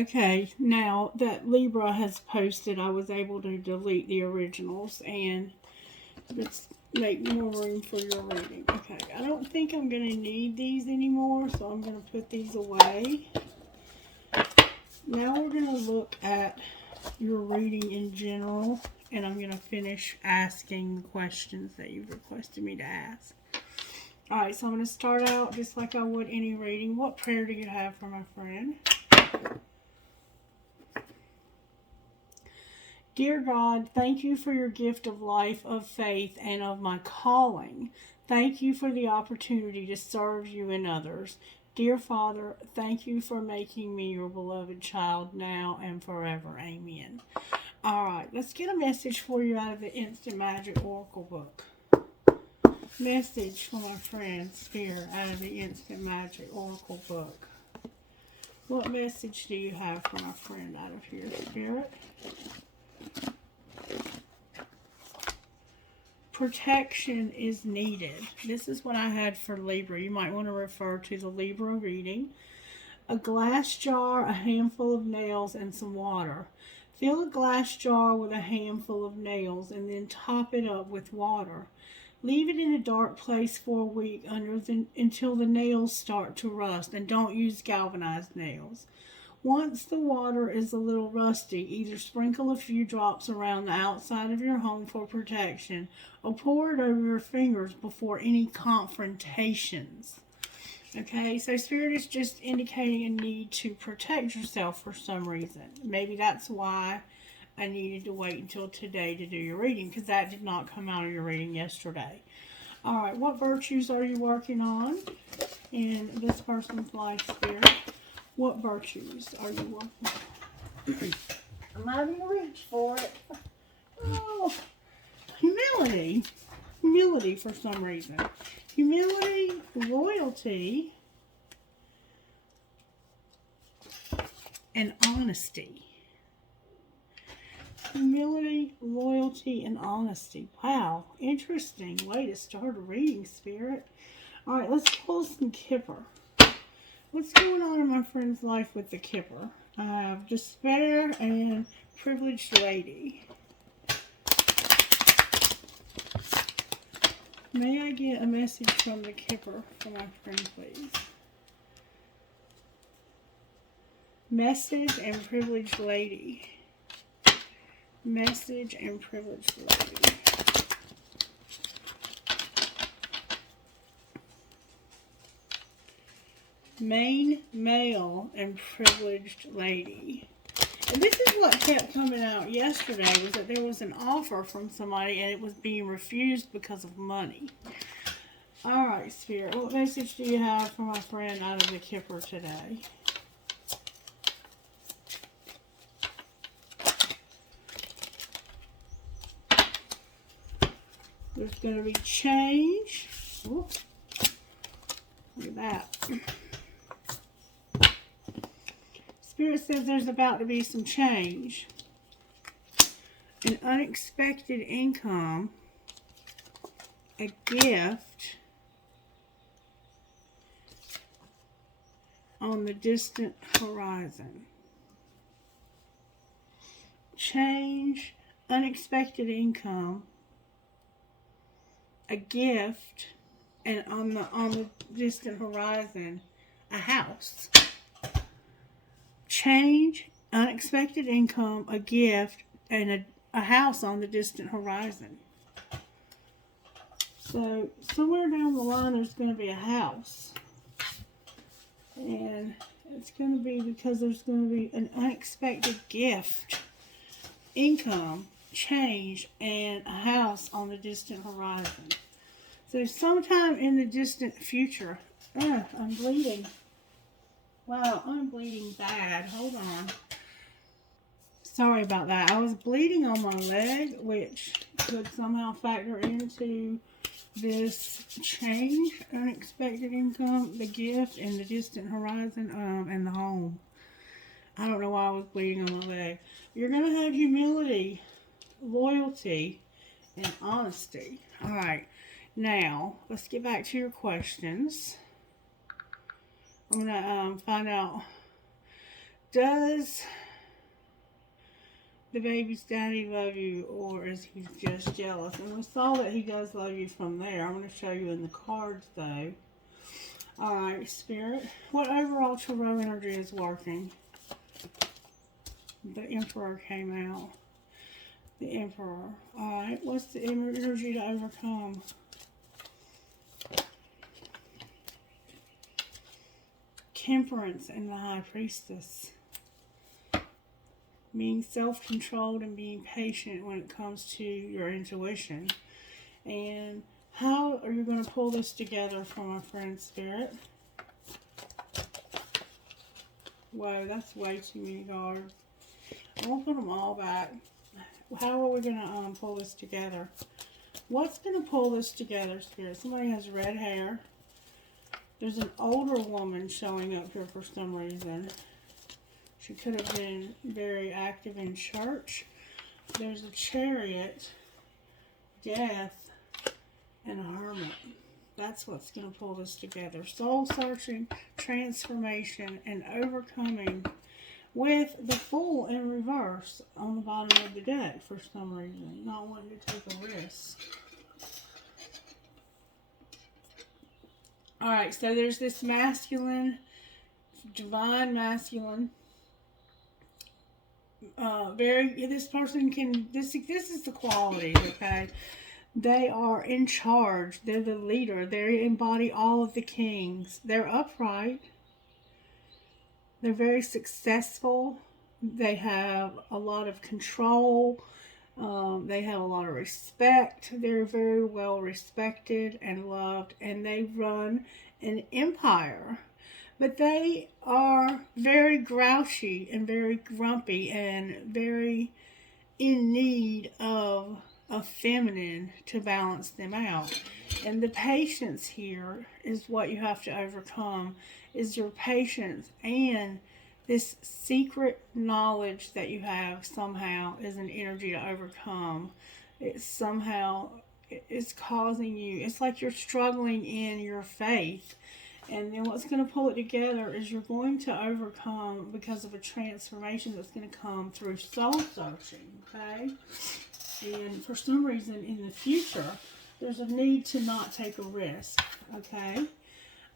Okay, now that Libra has posted, I was able to delete the originals and let's make more room for your reading. Okay, I don't think I'm going to need these anymore, so I'm going to put these away. Now we're going to look at your reading in general, and I'm going to finish asking the questions that you've requested me to ask. Alright, so I'm going to start out just like I would any reading. What prayer do you have for my friend? Dear God, thank you for your gift of life, of faith, and of my calling. Thank you for the opportunity to serve you and others. Dear Father, thank you for making me your beloved child now and forever. Amen. Alright, let's get a message for you out of the Instant Magic Oracle book. Message for my friend Spirit out of the Instant Magic Oracle book. What message do you have for my friend out of here, Spirit? Protection is needed. This is what I had for Libra. You might want to refer to the Libra reading. A glass jar, a handful of nails, and some water. Fill a glass jar with a handful of nails and then top it up with water. Leave it in a dark place for a week until the nails start to rust, and don't use galvanized nails. Once the water is a little rusty, either sprinkle a few drops around the outside of your home for protection or pour it over your fingers before any confrontations. Okay, so Spirit is just indicating a need to protect yourself for some reason. Maybe that's why I needed to wait until today to do your reading, because that did not come out of your reading yesterday. Alright, what virtues are you working on in this person's life, Spirit? What virtues are you working on? I'm having to reach for it. Oh, humility. Humility for some reason. Humility, loyalty, and honesty. Humility, loyalty, and honesty. Wow, interesting way to start a reading, Spirit. Alright, let's pull some Kipper. What's going on in my friend's life with the Kipper? I have despair and privileged lady. May I get a message from the Kipper for my friend, please? Message and privileged lady. Message and privileged lady. Main male and privileged lady. And this is what kept coming out yesterday, was that there was an offer from somebody and it was being refused because of money. Alright, Spirit, what message do you have for my friend out of the Kipper today? There's going to be change. Ooh, look at that. Spirit says there's about to be some change. An unexpected income. A gift. On the distant horizon. Change. Unexpected income. A gift. And on the distant horizon, a house. Change, unexpected income, a gift, and a house on the distant horizon. So, somewhere down the line there's going to be a house. And it's going to be because there's going to be an unexpected gift, income, change, and a house on the distant horizon. So, sometime in the distant future, I'm bleeding. Wow, I'm bleeding bad. Hold on. Sorry about that. I was bleeding on my leg, which could somehow factor into this change, unexpected income, the gift, and the distant horizon, and the home. I don't know why I was bleeding on my leg. You're going to have humility, loyalty, and honesty. Alright, now, let's get back to your questions. I'm going to find out. Does the baby's daddy love you, or is he just jealous? And we saw that he does love you from there. I'm going to show you in the cards, though. Alright, Spirit. What overall tarot energy is working? The Emperor came out. The Emperor. Alright, what's the energy to overcome? Temperance and the High Priestess. Being self-controlled and being patient when it comes to your intuition. And how are you going to pull this together for my friend Spirit? Whoa, that's way too many cards. I won't put them all back. How are we going to pull this together? What's going to pull this together, Spirit? Somebody has red hair. There's an older woman showing up here for some reason. She could have been very active in church. There's a Chariot, Death, and a Hermit. That's what's going to pull this together. Soul searching, transformation, and overcoming, with the Fool in reverse on the bottom of the deck for some reason. Not wanting to take a risk. Alright, so there's this masculine, divine masculine. This person can, this is the quality, okay? They are in charge. They're the leader. They embody all of the kings. They're upright. They're very successful. They have a lot of control. They have a lot of respect. They're very well respected and loved. And they run an empire. But they are very grouchy and very grumpy and very in need of a feminine to balance them out. And the patience here is what you have to overcome, is your patience, and this secret knowledge that you have somehow is an energy to overcome. It somehow is causing you, it's like you're struggling in your faith. And then what's going to pull it together is you're going to overcome because of a transformation that's going to come through soul searching, okay? And for some reason in the future, there's a need to not take a risk, okay?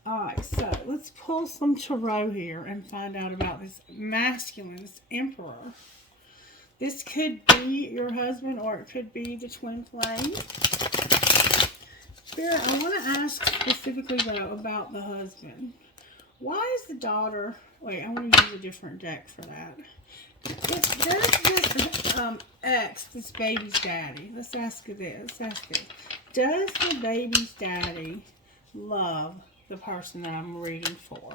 Alright, so let's pull some tarot here and find out about this masculine, this Emperor. This could be your husband, or it could be the twin flame. Spirit, I want to ask specifically, though, about the husband. Why is the daughter... Wait, I want to use a different deck for that. Does this ex, this baby's daddy... Let's ask this. Does the baby's daddy love the person that I'm reading for?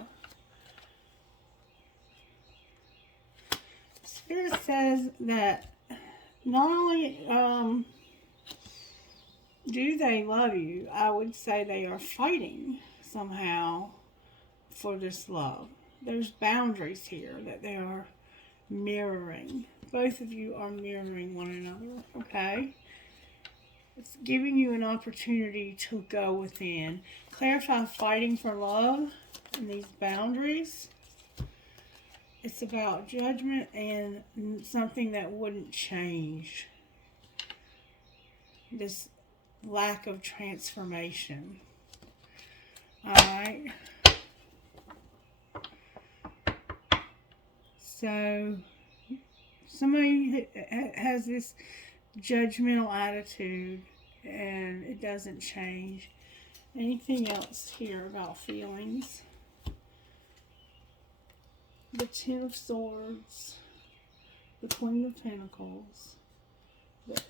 Spirit says that not only... do they love you? I would say they are fighting somehow for this love. There's boundaries here that they are mirroring. Both of you are mirroring one another, okay? It's giving you an opportunity to go within. Clarify fighting for love and these boundaries. It's about judgment and something that wouldn't change. This lack of transformation. Alright. So, somebody has this judgmental attitude and it doesn't change. Anything else here about feelings? The Ten of Swords, the Queen of Pentacles,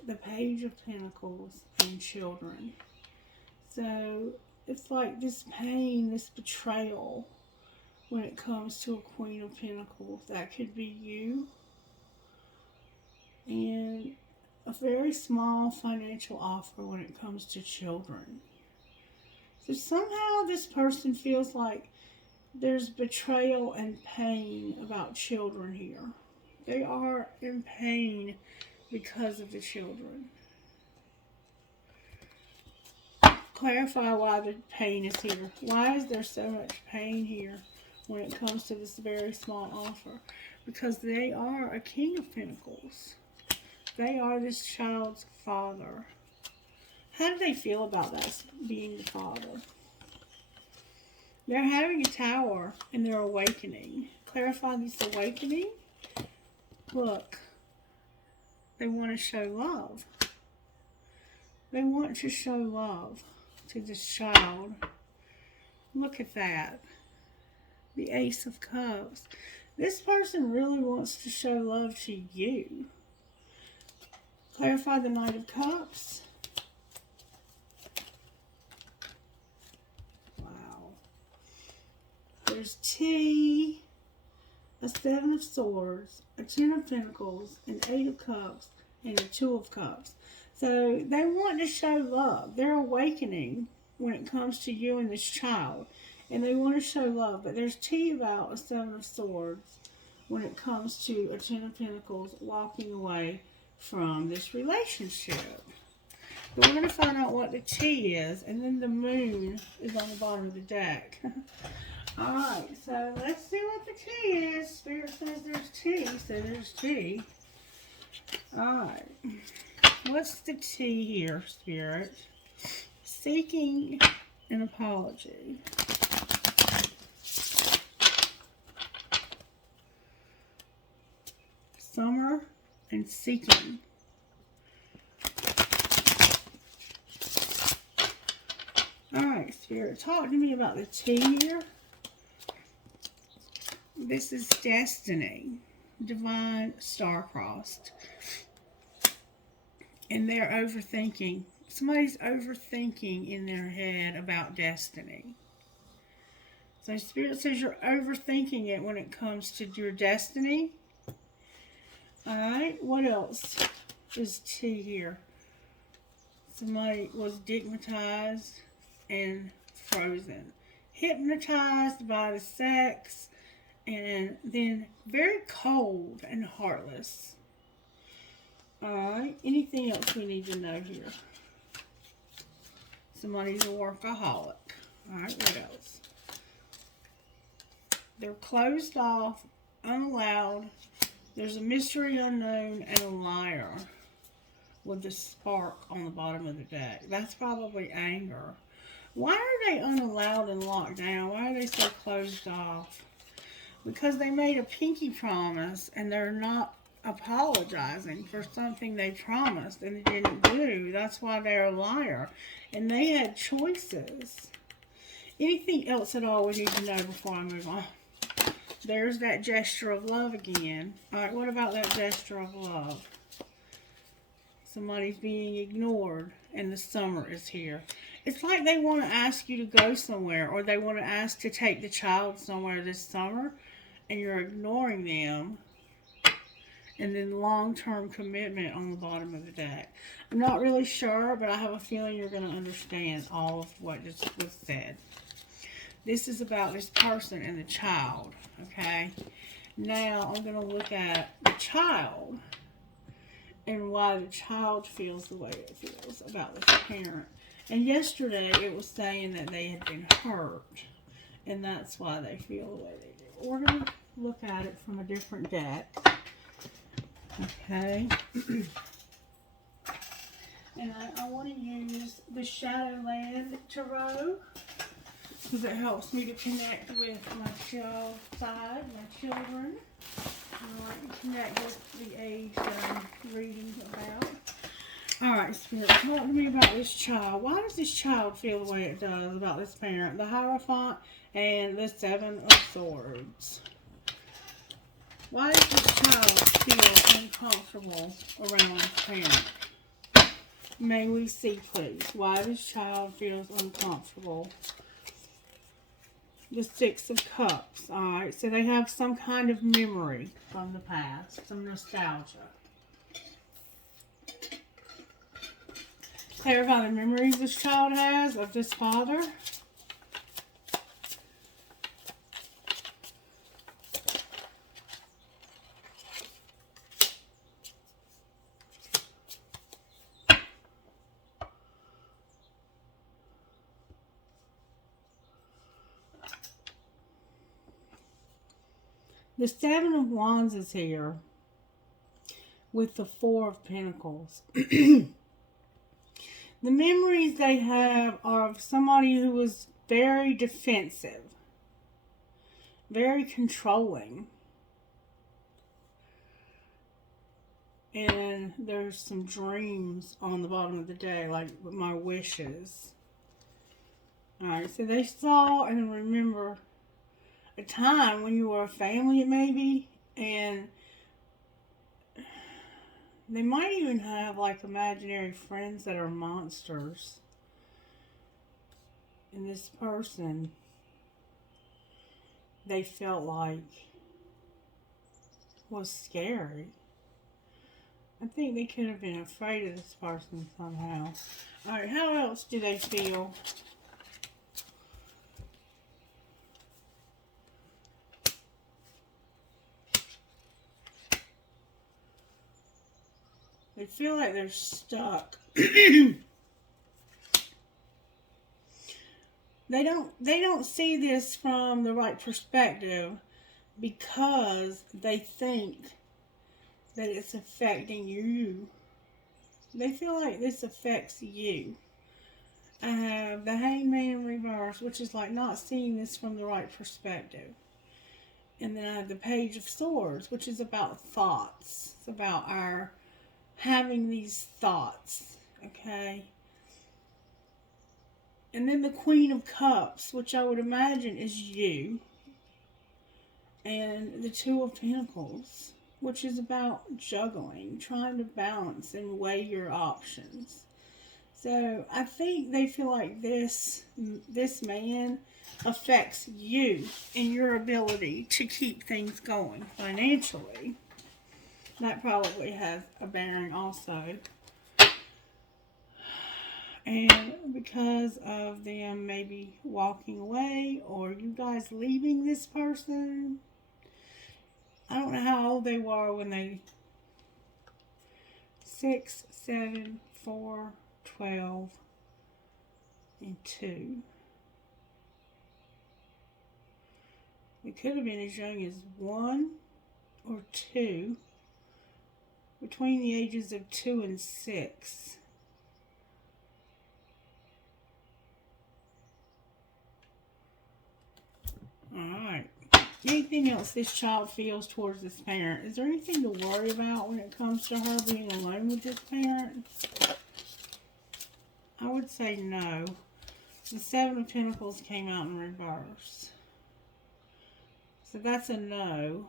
the Page of Pentacles, and children. So it's like this pain, this betrayal when it comes to a Queen of Pentacles. That could be you. And a very small financial offer when it comes to children. So somehow this person feels like there's betrayal and pain about children here. They are in pain because of the children. Clarify why the pain is here. Why is there so much pain here when it comes to this very small offer? because they are a King of Pentacles. They are this child's father. How do they feel about that, being the father? They're having a tower and they're awakening. Clarify this awakening. Look, they want to show love. They want to show love to this child. Look at that. The Ace of Cups. This person really wants to show love to you. Clarify the Knight of Cups. Wow. There's tea, a Seven of Swords, a Ten of Pentacles, an Eight of Cups, and a Two of Cups. So they want to show love. They're awakening when it comes to you and this child. And they want to show love. But there's tea about a Seven of Swords when it comes to a Ten of Pentacles walking away from this relationship. But we're going to find out what the tea is. And then the moon is on the bottom of the deck. Alright, so let's see what the tea is. Spirit says there's tea, so there's tea. Alright. What's the tea here, Spirit? Seeking an apology. Summer and seeking. Alright, Spirit, talk to me about the tea here. This is destiny. Divine star-crossed. And they're overthinking. Somebody's overthinking in their head about destiny. So Spirit says you're overthinking it when it comes to your destiny. Alright, what else is tea here? Somebody was stigmatized and frozen. Hypnotized by the sex. And then very cold and heartless. Alright, anything else we need to know here? Somebody's a workaholic. Alright, what else? They're closed off, unallowed. There's a mystery unknown and a liar with the spark on the bottom of the deck. That's probably anger. Why are they unallowed and locked down? Why are they so closed off? Because they made a pinky promise and they're not apologizing for something they promised and they didn't do. That's why they're a liar. And they had choices. Anything else at all we need to know before I move on? There's that gesture of love again. Alright, what about that gesture of love? Somebody's being ignored and the summer is here. It's like they want to ask you to go somewhere, or they want to ask to take the child somewhere this summer and you're ignoring them. And then long-term commitment on the bottom of the deck. I'm not really sure, but I have a feeling you're going to understand all of what just was said. This is about this person and the child, okay? Now I'm going to look at the child and why the child feels the way it feels about this parent. And yesterday it was saying that they had been hurt, and that's why they feel the way they do. We're going to look at it from a different deck. Okay. And I want to use the Shadowland Tarot because it helps me to connect with my child side, my children. I like to connect with the age that I'm reading about. Alright, Spirit, talk to me about this child. Why does this child feel the way it does about this parent? The Hierophant and the Seven of Swords. Why does this child feel uncomfortable around this parent? May we see, please, why this child feels uncomfortable? The Six of Cups. Alright, so they have some kind of memory from the past, some nostalgia. Clarify the memories this child has of this father. The Seven of Wands is here with the Four of Pentacles. The memories they have are of somebody who was very defensive, very controlling. And there's some dreams on the bottom of the day, like my wishes. Alright, so they saw and remember a time when you were a family, maybe, and they might even have like imaginary friends that are monsters. And this person, they felt like was scary. I think they could have been afraid of this person somehow. Alright, how else do they feel? They feel like they're stuck. They don't see this from the right perspective because they think that it's affecting you. They feel like this affects you. I have the Hangman in reverse, which is like not seeing this from the right perspective. And then I have the Page of Swords, which is about thoughts. It's about our having these thoughts, okay? And then the Queen of Cups, which I would imagine is you. And the Two of Pentacles, which is about juggling, trying to balance and weigh your options. So I think they feel like this man affects you and your ability to keep things going financially. That probably has a bearing also. And because of them maybe walking away or you guys leaving this person. I don't know how old they were when they 6, 7, 4, 12, and 2. It could have been as young as 1 or 2. Between the ages of 2 and 6. Alright. Anything else this child feels towards this parent? Is there anything to worry about when it comes to her being alone with this parent? I would say no. The Seven of Pentacles came out in reverse. So that's a no.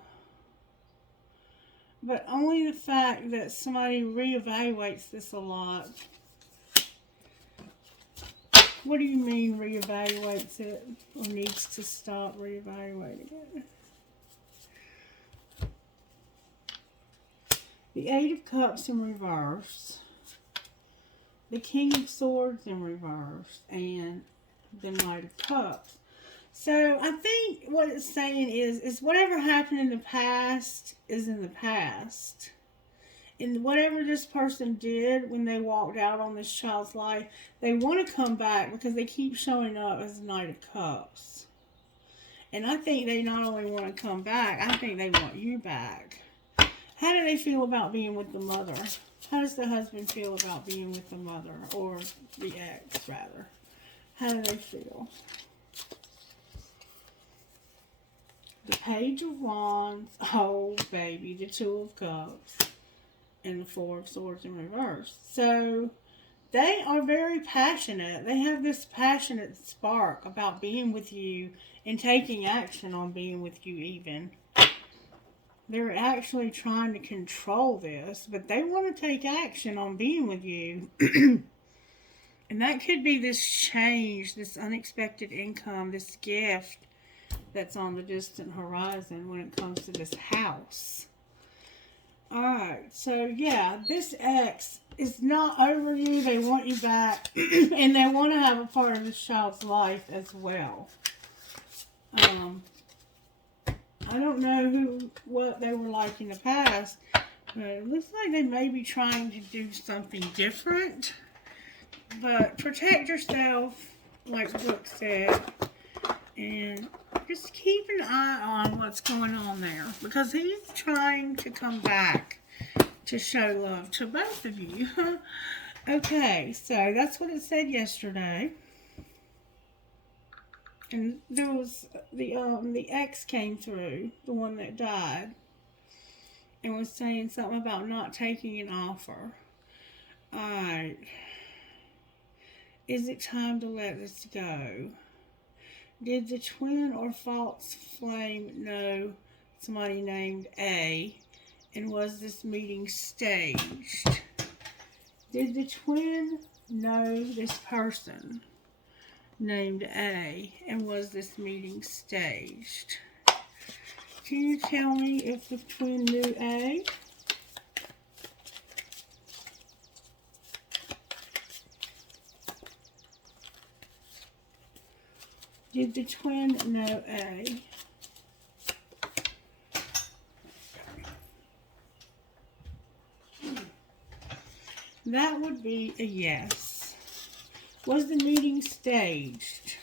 But only the fact that somebody reevaluates this a lot. What do you mean reevaluates it or needs to stop reevaluating it? The Eight of Cups in reverse. The King of Swords in reverse. And the Knight of Cups. So I think what it's saying is whatever happened in the past is in the past. And whatever this person did when they walked out on this child's life, they want to come back because they keep showing up as the Knight of Cups. And I think they not only want to come back, I think they want you back. How do they feel about being with the mother? How does the husband feel about being with the mother? Or the ex, rather. How do they feel? The Page of Wands. Oh, baby. The Two of Cups. And the Four of Swords in reverse. So, they are very passionate. They have this passionate spark about being with you and taking action on being with you even. They're actually trying to control this, but they want to take action on being with you. And that could be this change, this unexpected income, this gift that's on the distant horizon when it comes to this house. Alright, so yeah, this ex is not over you. They want you back. And they want to have a part of this child's life as well. I don't know what they were like in the past. But it looks like they may be trying to do something different. But protect yourself, like Brooke said. And Just keep an eye on what's going on there, because he's trying to come back to show love to both of you. Okay, so that's what it said yesterday. And there was the ex came through, the one that died, and was saying something about not taking an offer. Alright. Is it time to let this go? Did the twin or false flame know somebody named A? And was this meeting staged? Did the twin know this person named A? And was this meeting staged? Can you tell me if the twin knew A? Did the twin know A? That would be a yes. Was the meeting staged?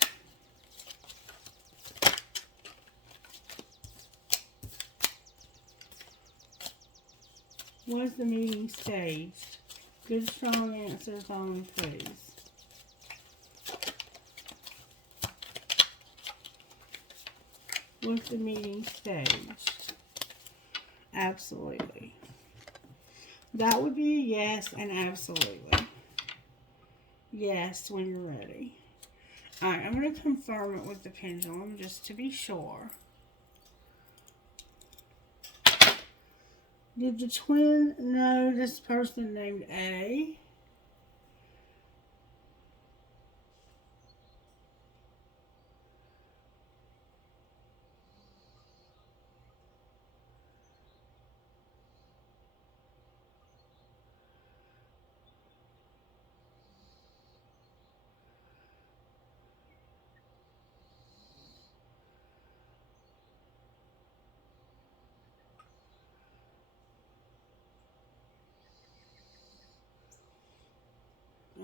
Was the meeting staged? Good, strong answers only, please. Was the meeting staged? Absolutely. That would be a yes and absolutely. Yes, when you're ready. Alright, I'm going to confirm it with the pendulum just to be sure. Did the twin know this person named A?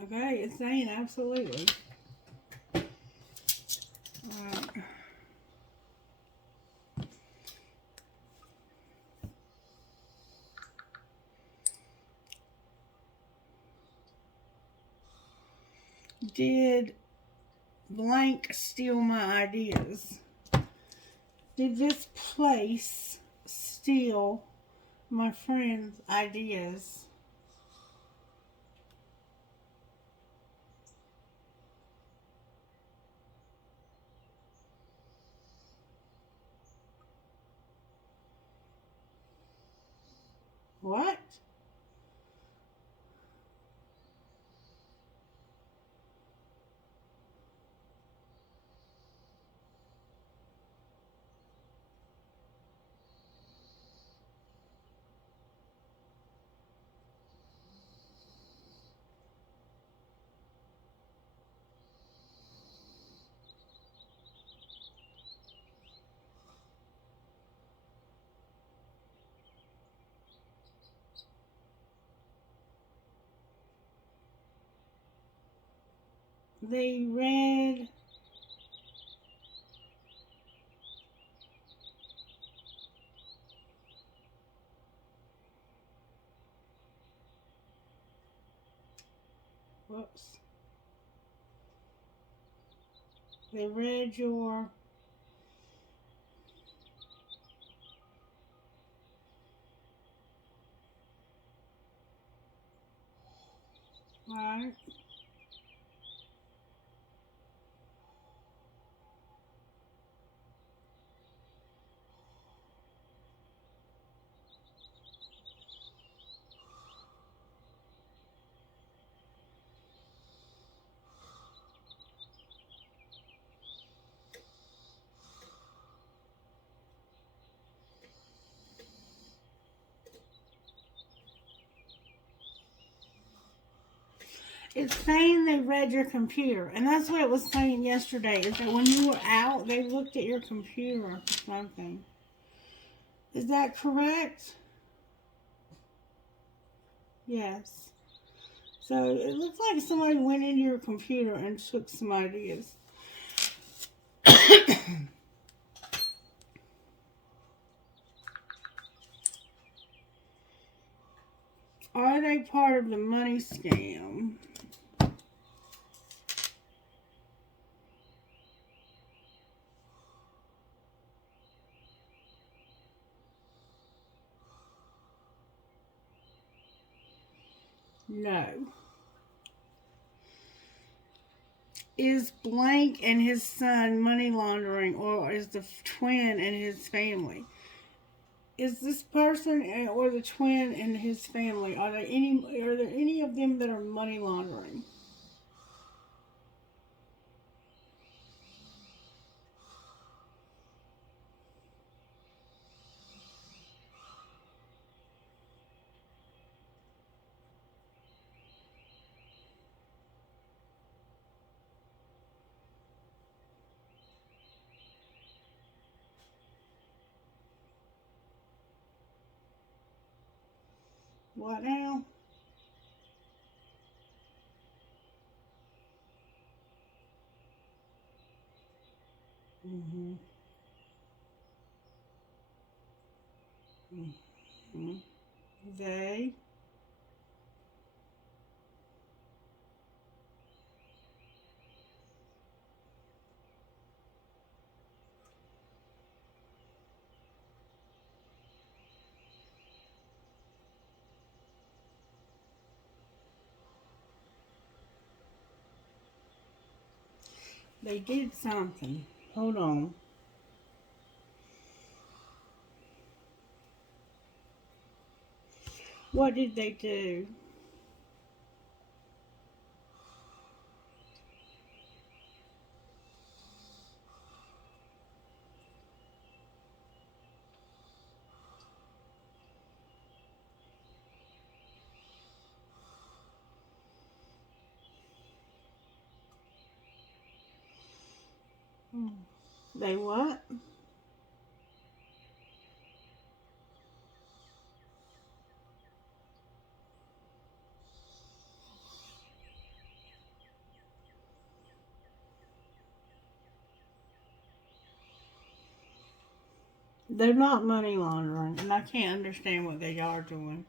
Okay, it's saying absolutely. Alright. Did blank steal my ideas? Did this place steal my friend's ideas? What? They read whoops. They read your right. It's saying they read your computer, and that's what it was saying yesterday, is that when you were out, they looked at your computer or something. Is that correct? Yes. So it looks like somebody went into your computer and took some ideas. Are they part of the money scam? No. Is blank and his son money laundering, or is the twin and his family? Is this person or the twin and his family, are there any of them that are money laundering? What now? Mm-hmm. Mm-hmm. They. They did something. Hold on. What did they do? They what? They're not money laundering, and I can't understand what they are doing.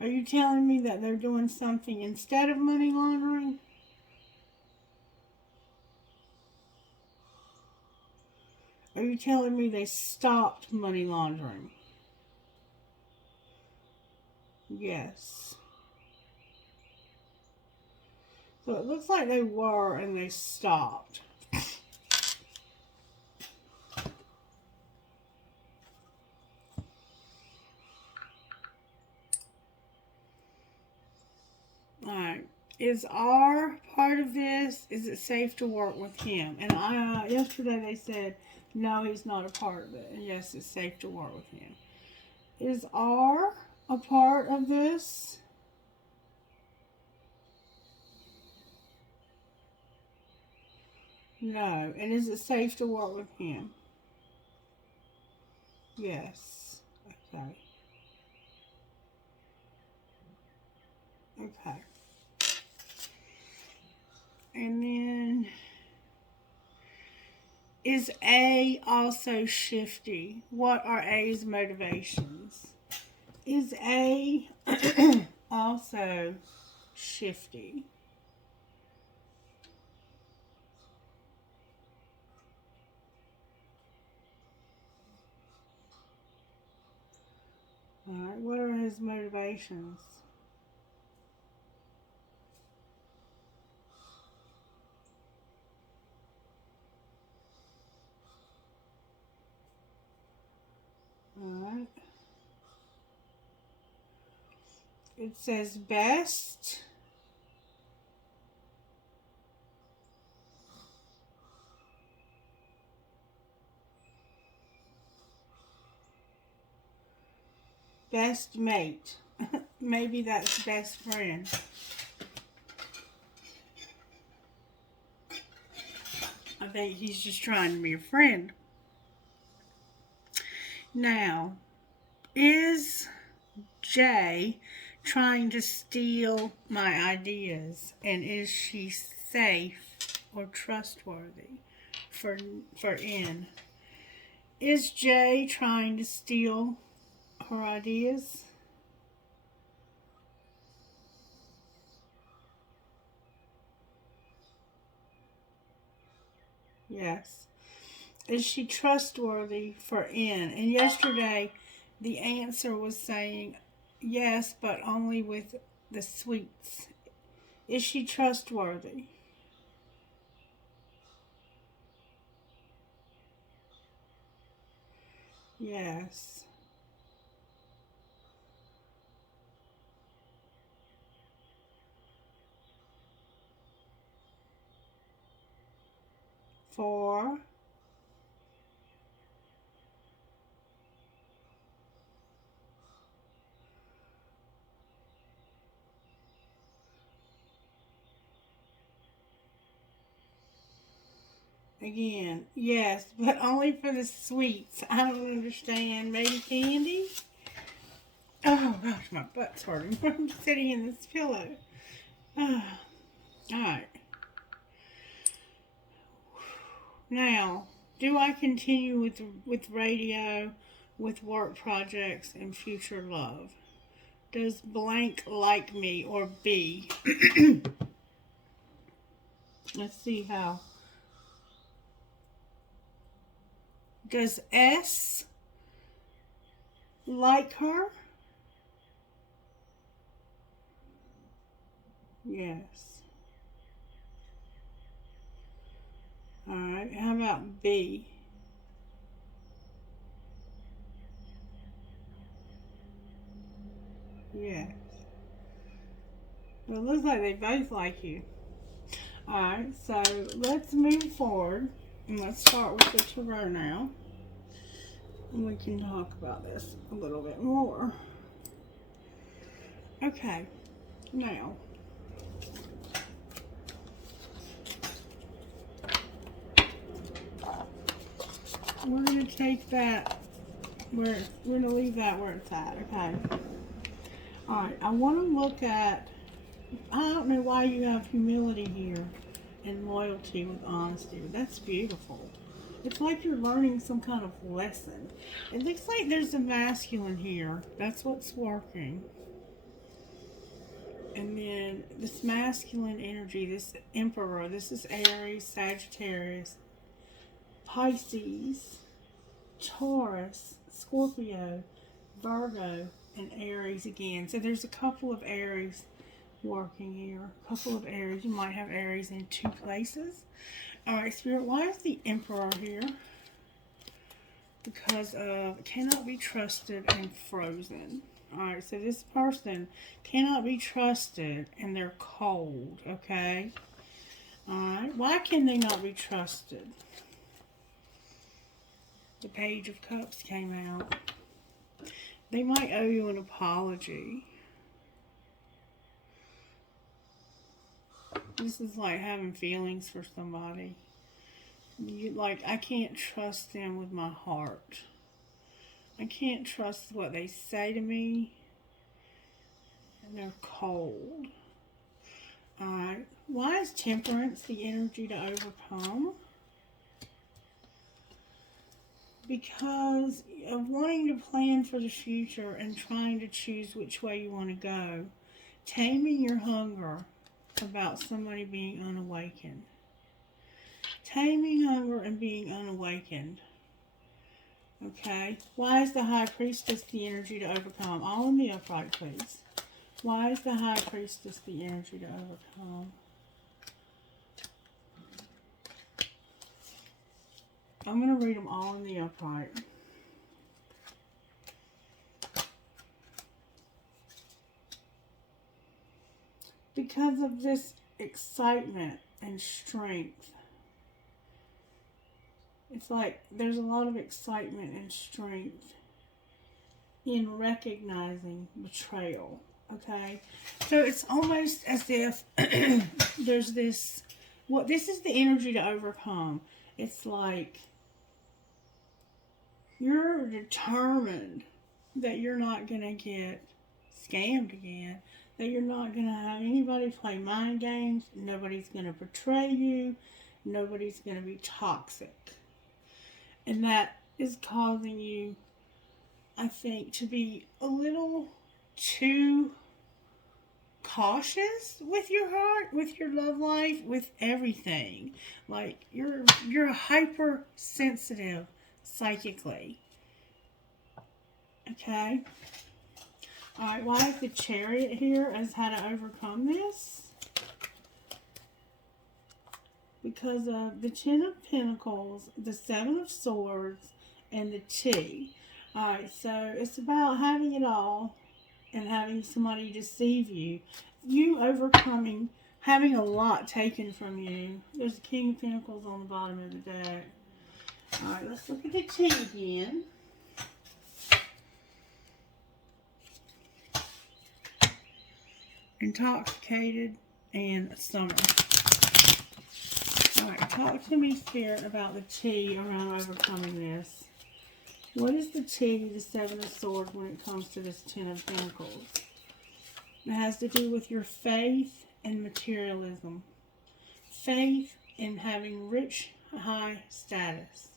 Are you telling me that they're doing something instead of money laundering? Are you telling me they stopped money laundering? Yes. So it looks like they were and they stopped. Alright. Is R part of this? Is it safe to work with him? And yesterday they said, no, he's not a part of it. And yes, it's safe to work with him. Is R a part of this? No. And is it safe to work with him? Yes. Okay. Okay. And then, is A also shifty? What are A's motivations? Is A also shifty? Alright, what are his motivations? Alright. It says best. Best mate. Maybe that's best friend. I think he's just trying to be a friend. Now, is J trying to steal my ideas? And is she safe or trustworthy for N? Is J trying to steal her ideas? Yes. Is she trustworthy for N? And yesterday, the answer was saying yes, but only with the sweets. Is she trustworthy? Yes. For again, yes, but only for the sweets. I don't understand. Maybe candy? Oh gosh, my butt's hurting. I'm sitting in this pillow. Oh, all right. Now, do I continue with radio, with work projects, and future love? Does blank like me or B? Let's see how. Does S like her? Yes. Alright, how about B? Yes. Well, it looks like they both like you. Alright, so let's move forward. And let's start with the tarot now. And we can talk about this a little bit more. Okay, now. We're going to take that we're going to leave that where it's at, okay? Alright, I want to look at, I don't know why you have humility here and loyalty with honesty, but that's beautiful. It's like you're learning some kind of lesson. It looks like there's a masculine here. That's what's working. And then this masculine energy, this emperor, this is Aries, Sagittarius, Pisces, Taurus, Scorpio, Virgo, and Aries again. So there's a couple of Aries working here. A couple of Aries. You might have Aries in two places. Alright, Spirit, why is the Emperor here? Because of cannot be trusted and frozen. Alright, so this person cannot be trusted and they're cold, okay? Alright, why can they not be trusted? The Page of Cups came out. They might owe you an apology. This is like having feelings for somebody. I can't trust them with my heart. I can't trust what they say to me. And they're cold. Alright. Why is Temperance the energy to overcome? Because of wanting to plan for the future and trying to choose which way you want to go. Taming your hunger about somebody being unawakened. Taming hunger and being unawakened. Okay. Why is the High Priestess the energy to overcome? All in the upright, please. Why is the High Priestess the energy to overcome? I'm going to read them all in the upright. Because of this excitement and strength. It's like there's a lot of excitement and strength in recognizing betrayal. Okay? So it's almost as if there's this, this is the energy to overcome. It's like you're determined that you're not going to get scammed again, that you're not going to have anybody play mind games, nobody's going to betray you, nobody's going to be toxic. And that is causing you, I think, to be a little too cautious with your heart, with your love life, with everything. Like you're hypersensitive psychically. Okay? Alright, why is the Chariot here as how to overcome this? Because of the Ten of Pentacles, the Seven of Swords, and the T. Alright, so it's about having it all and having somebody deceive you. You overcoming, having a lot taken from you. There's the King of Pentacles on the bottom of the deck. Alright, let's look at the T again. Intoxicated and summer. Alright, talk to me, Spirit, about the T around overcoming this. What is the T to the Seven of Swords when it comes to this Ten of Pentacles? It has to do with your faith and materialism. Faith in having rich, high status.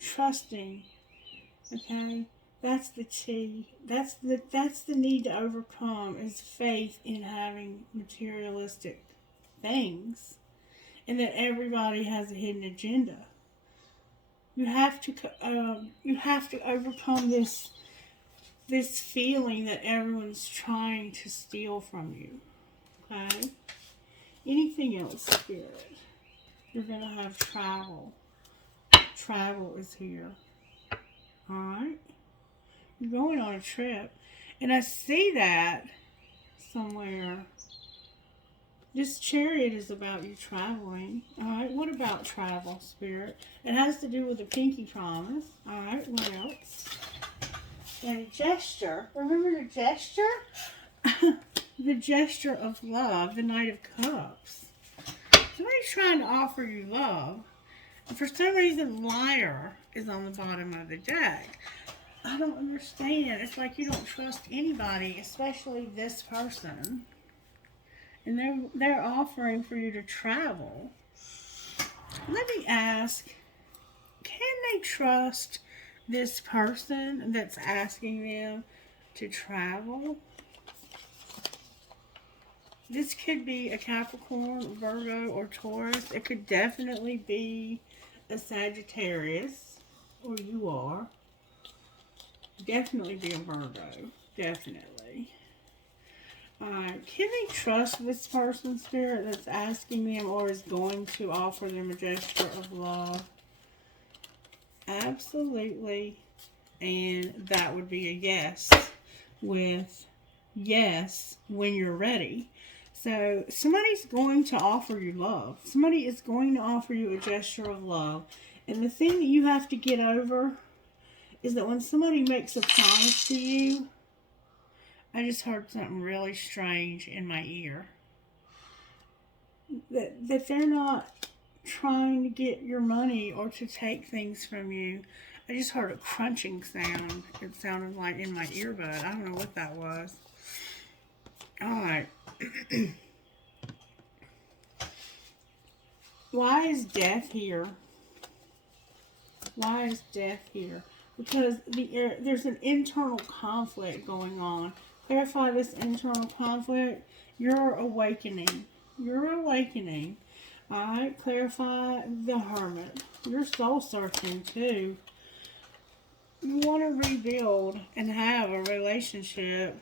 Trusting. Okay? That's the T. That's the need to overcome, is faith in having materialistic things. And that everybody has a hidden agenda. You have to overcome this feeling that everyone's trying to steal from you. Okay? Anything else, Spirit? You're going to have travel. Travel is here. Alright? You're going on a trip. And I see that somewhere. This Chariot is about you traveling. Alright, what about travel, Spirit? It has to do with the pinky promise. Alright, what else? And a gesture. Remember the gesture? The gesture of love, the Knight of Cups. Somebody's trying to offer you love. And for some reason, liar is on the bottom of the deck. I don't understand. It's like you don't trust anybody, especially this person. And they're offering for you to travel. Let me ask, can they trust this person that's asking them to travel? This could be a Capricorn, Virgo, or Taurus. It could definitely be a Sagittarius, or you are. Definitely be a Virgo. Definitely. Can they trust this person, Spirit, that's asking them or is going to offer them a gesture of love? Absolutely. And that would be a yes with yes when you're ready. So somebody's going to offer you love. Somebody is going to offer you a gesture of love. And the thing that you have to get over is that when somebody makes a promise to you, I just heard something really strange in my ear. That they're not trying to get your money or to take things from you. I just heard a crunching sound. It sounded like in my earbud. I don't know what that was. Alright. Why is death here? Why is death here? Because there's an internal conflict going on. Clarify this internal conflict. You're awakening. You're awakening. Alright, clarify the Hermit. You're soul searching too. You want to rebuild and have a relationship.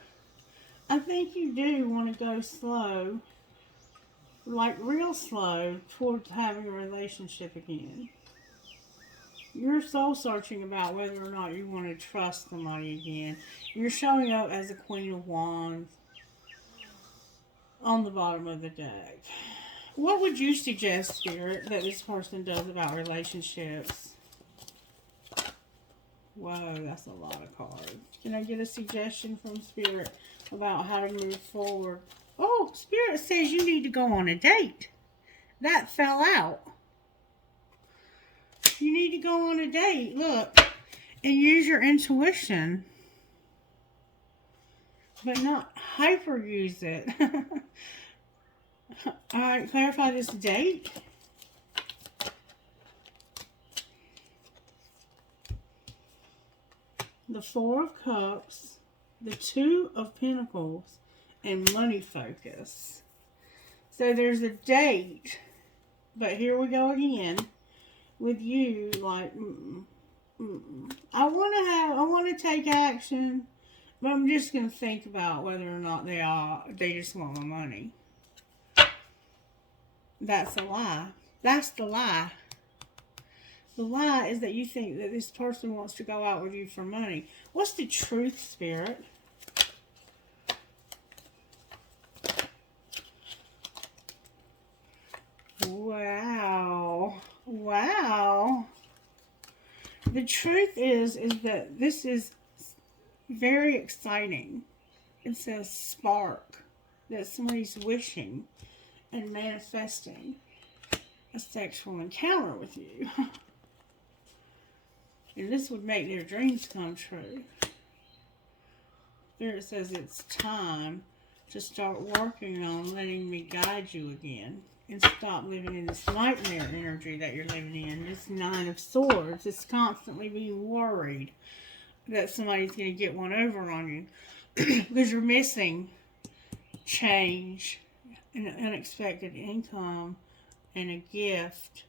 I think you do want to go slow. Like real slow towards having a relationship again. You're soul searching about whether or not you want to trust somebody again. You're showing up as a Queen of Wands on the bottom of the deck. What would you suggest, Spirit, that this person does about relationships? Whoa, that's a lot of cards. Can I get a suggestion from Spirit about how to move forward? Oh, Spirit says you need to go on a date. That fell out. You need to go on a date, look, and use your intuition, but not hyper use it. Alright, clarify this date. The Four of Cups, the Two of Pentacles, and money focus. So there's a date, but here we go again with you like, I want to take action, but I'm just going to think about whether or not they just want my money. That's a lie. That's the lie. The lie is that you think that this person wants to go out with you for money. What's the truth, Spirit? Wow. Wow. The truth is that this is very exciting. It's a spark that somebody's wishing and manifesting a sexual encounter with you. And this would make their dreams come true. There it says it's time to start working on letting me guide you again. And stop living in this nightmare energy that you're living in. This Nine of Swords. It's constantly being worried that somebody's going to get one over on you. Because you're missing change, and unexpected income, and a gift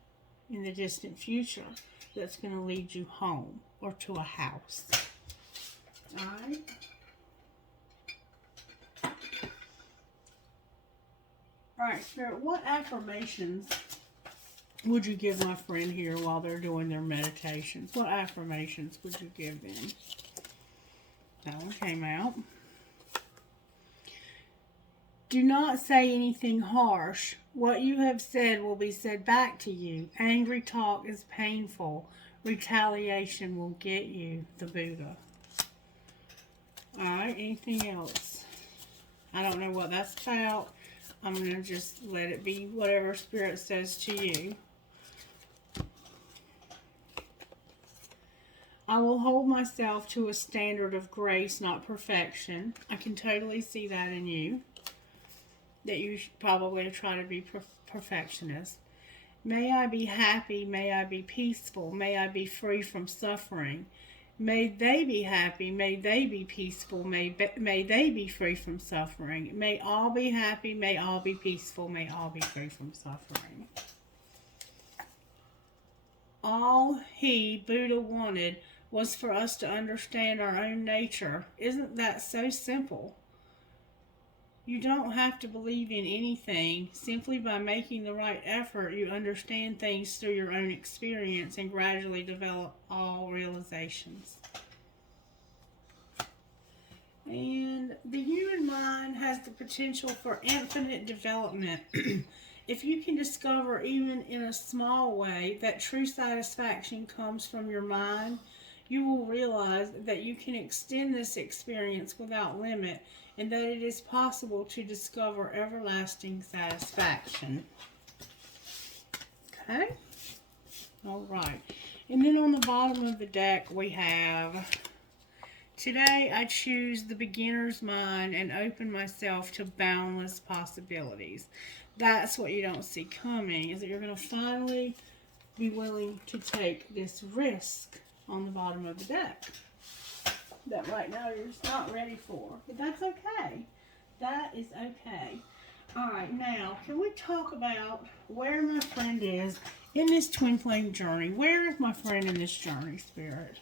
in the distant future that's going to lead you home or to a house. Alright? Alright, Spirit, what affirmations would you give my friend here while they're doing their meditations? What affirmations would you give them? That one came out. Do not say anything harsh. What you have said will be said back to you. Angry talk is painful. Retaliation will get you. The Buddha. Alright, anything else? I don't know what that's about. I'm going to just let it be whatever Spirit says to you. I will hold myself to a standard of grace, not perfection. I can totally see that in you. That you should probably try to be perfectionist. May I be happy. May I be peaceful. May I be free from suffering. May they be happy. May they be peaceful. May they be free from suffering. May all be happy. May all be peaceful. May all be free from suffering. All he, Buddha, wanted was for us to understand our own nature. Isn't that so simple? You don't have to believe in anything. Simply by making the right effort, you understand things through your own experience and gradually develop all realizations. And the human mind has the potential for infinite development. If you can discover, even in a small way, that true satisfaction comes from your mind, you will realize that you can extend this experience without limit, and that it is possible to discover everlasting satisfaction. Okay? Alright. And then on the bottom of the deck we have, today I choose the beginner's mind and open myself to boundless possibilities. That's what you don't see coming, is that you're going to finally be willing to take this risk on the bottom of the deck. That right now you're just not ready for. But that's okay. That is okay. Alright, now, can we talk about where my friend is in this twin flame journey? Where is my friend in this journey, Spirit?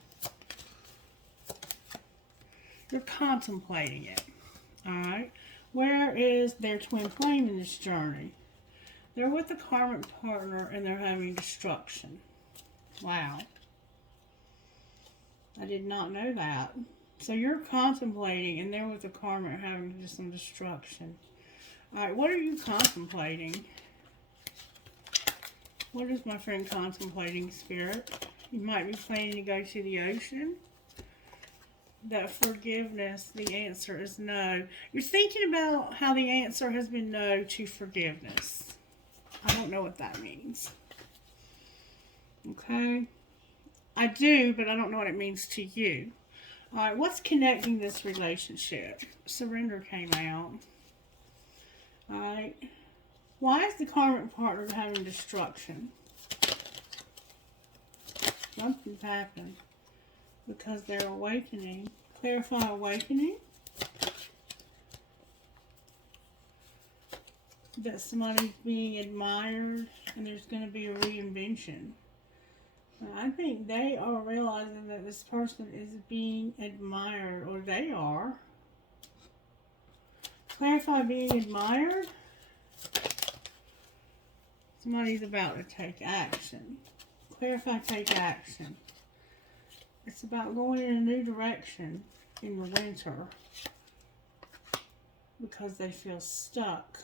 You're contemplating it. Alright? Where is their twin flame in this journey? They're with the karmic partner and they're having destruction. Wow. I did not know that. So you're contemplating, and they're with the karma having some destruction. Alright, what are you contemplating? What is my friend contemplating, Spirit? You might be planning to go to the ocean. That forgiveness, the answer is no. You're thinking about how the answer has been no to forgiveness. I don't know what that means. Okay? I do, but I don't know what it means to you. Alright, what's connecting this relationship? Surrender came out. Alright. Why is the karmic partner having destruction? Something's happened. Because they're awakening. Clarify awakening. that somebody's being admired and there's going to be a reinvention. I think they are realizing that this person is being admired, or they are. Clarify being admired. Somebody's about to take action. Clarify, take action. It's about going in a new direction in the winter because they feel stuck.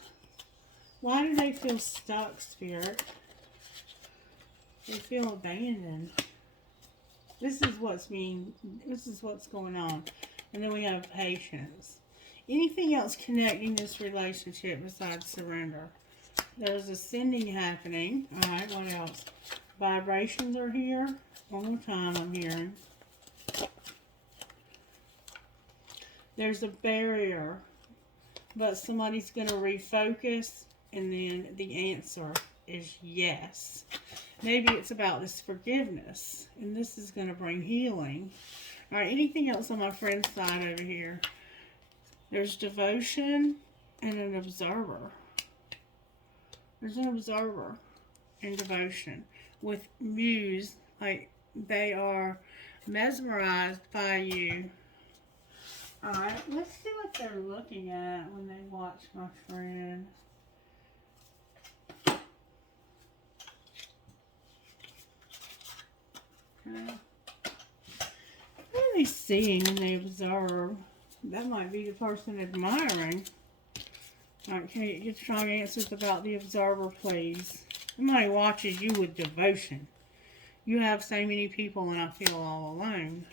Why do they feel stuck, Spirit? They feel abandoned. This is what's going on. And then we have patience. Anything else connecting this relationship besides surrender? There's ascending happening. Alright, what else? Vibrations are here. One more time I'm hearing. There's a barrier. But somebody's going to refocus. And then the answer is yes. Maybe it's about this forgiveness. And this is going to bring healing. Alright, anything else on my friend's side over here? There's devotion and an observer. There's an observer and devotion with muse, like they are mesmerized by you. Alright, let's see what they're looking at when they watch my friend. Okay. What are they seeing when they observe? That might be the person admiring. Alright, can you get strong answers about the observer, please? Somebody watches you with devotion. You have so many people and I feel all alone.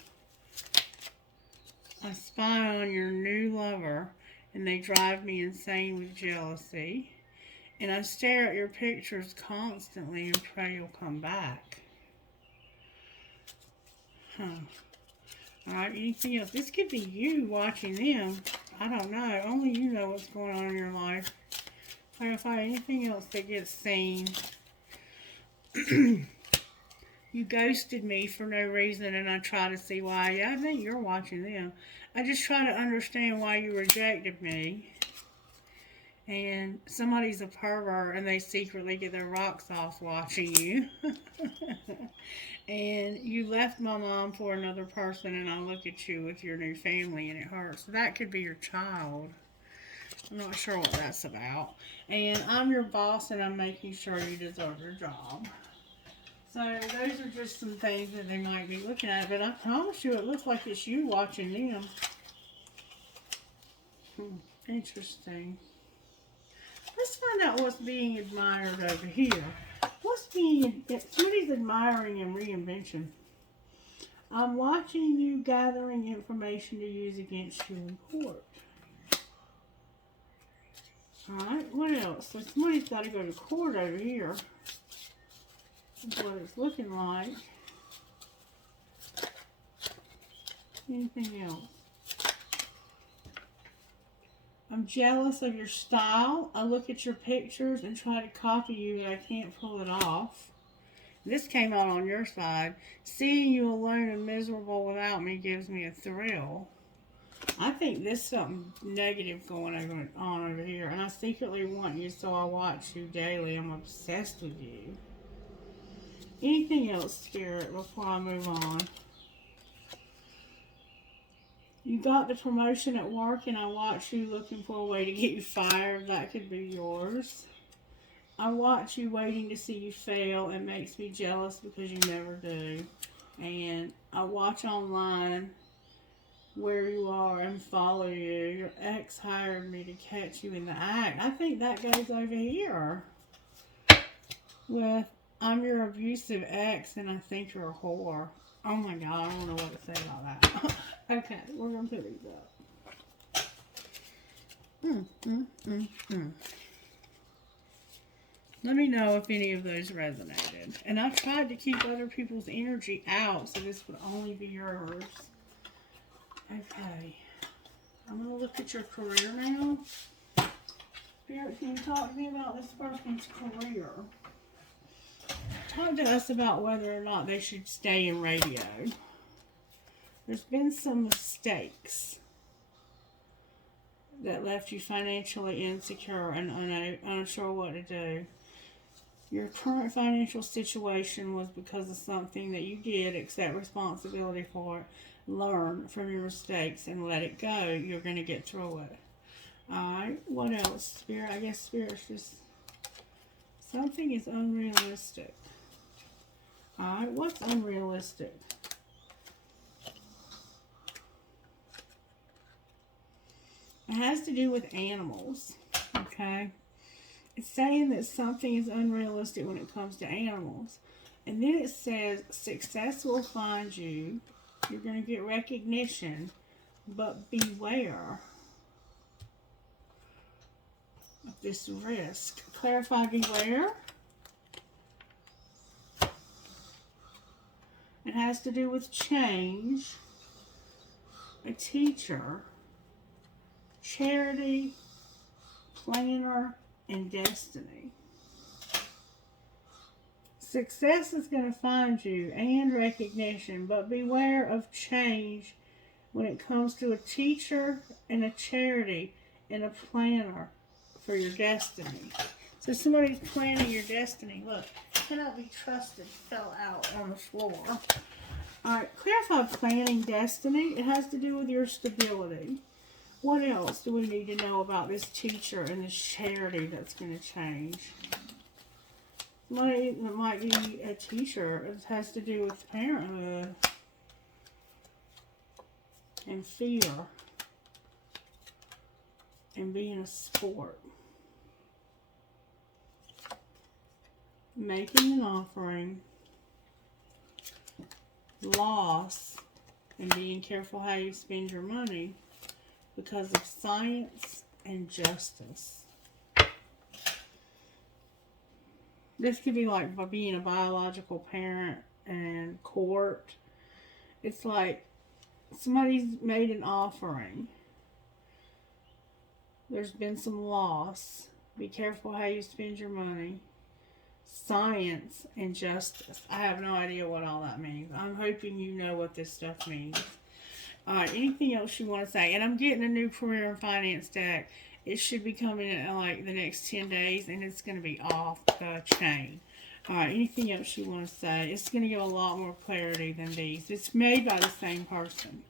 I spy on your new lover and they drive me insane with jealousy. And I stare at your pictures constantly and pray you'll come back. Huh. Alright, anything else? This could be you watching them. I don't know. Only you know what's going on in your life. Clarify anything else that gets seen. You ghosted me for no reason and I try to see why. Yeah, I think you're watching them. I just try to understand why you rejected me. And somebody's a pervert and they secretly get their rocks off watching you. And you left my mom for another person and I look at you with your new family and it hurts. So that could be your child. I'm not sure what that's about. And I'm your boss and I'm making sure you deserve your job. So those are just some things that they might be looking at. But I promise you it looks like it's you watching them. Interesting. Let's find out what's being admired over here. Somebody's admiring in reinvention. I'm watching you gathering information to use against you in court. Alright, what else? So somebody's got to go to court over here. That's what it's looking like. Anything else? I'm jealous of your style. I look at your pictures and try to copy you, but I can't pull it off. This came out on your side. Seeing you alone and miserable without me gives me a thrill. I think there's something negative going on over here. And I secretly want you, so I watch you daily. I'm obsessed with you. Anything else, Spirit, before I move on? You got the promotion at work and I watch you looking for a way to get you fired. That could be yours. I watch you waiting to see you fail. It makes me jealous because you never do. And I watch online where you are and follow you. Your ex hired me to catch you in the act. I think that goes over here with I'm your abusive ex and I think you're a whore. Oh my God, I don't know what to say about that. Okay, we're going to put these up. Let me know if any of those resonated. And I tried to keep other people's energy out, so this would only be yours. Okay. I'm going to look at your career now. Spirit, can you talk to me about this person's career? Talk to us about whether or not they should stay in radio. There's been some mistakes. that left you financially insecure and unsure what to do. Your current financial situation was because of something that you did. Accept responsibility for it. Learn from your mistakes and let it go. You're going to get through it. Alright, what else? Spirit, I guess Spirit's just... Something is unrealistic. Alright, what's unrealistic? It has to do with animals. Okay? It's saying that something is unrealistic when it comes to animals. And then it says, success will find you. You're going to get recognition. But beware of this risk. Clarify beware. It has to do with change, a teacher, charity, planner, and destiny. Success is going to find you and recognition, but beware of change when it comes to a teacher and a charity and a planner for your destiny. So somebody's planning your destiny. Look, cannot be trusted fell out on the floor. Alright, clarify planning destiny. It has to do with your stability. What else do we need to know about this teacher and this charity that's going to change? Somebody that might be a teacher. It has to do with parenthood and fear and being a sport. Making an offering, loss, and being careful how you spend your money because of science and justice. This could be like by being a biological parent and court. It's like somebody's made an offering. There's been some loss. Be careful how you spend your money. Science and justice. I have no idea what all that means. I'm hoping you know what this stuff means. Alright, anything else you want to say? And I'm getting a new career and finance deck. It should be coming in like the next 10 days, and it's going to be off the chain. Alright, anything else you want to say? It's going to give a lot more clarity than these. It's made by the same person.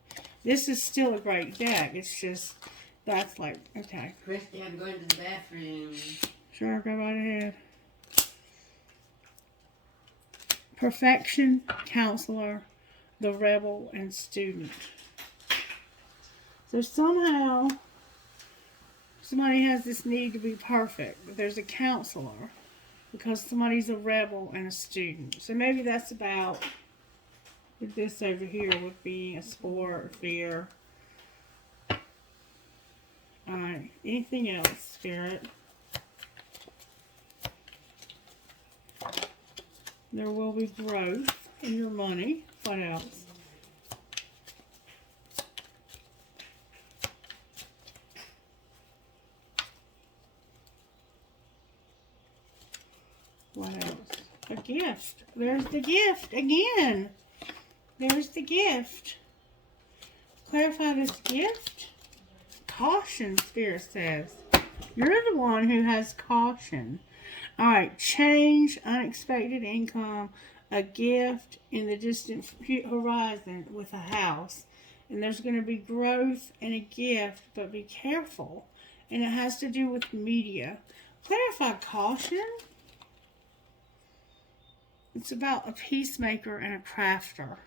This is still a great deck. It's just, that's like, okay. Christie, I'm going to the bathroom. Sure, go right ahead. Perfection, counselor, the rebel, and student. So somehow, somebody has this need to be perfect, but there's a counselor because somebody's a rebel and a student. So maybe that's about this over here would be a sport, fear. Alright, anything else, Spirit? There will be growth in your money. What else? What else? A gift. There's the gift again. There's the gift. Clarify this gift. Caution, Spirit says. You're the one who has caution. Alright, change, unexpected income, a gift in the distant horizon with a house. And there's going to be growth and a gift, but be careful. And it has to do with media. Clarify caution. It's about a peacemaker and a crafter.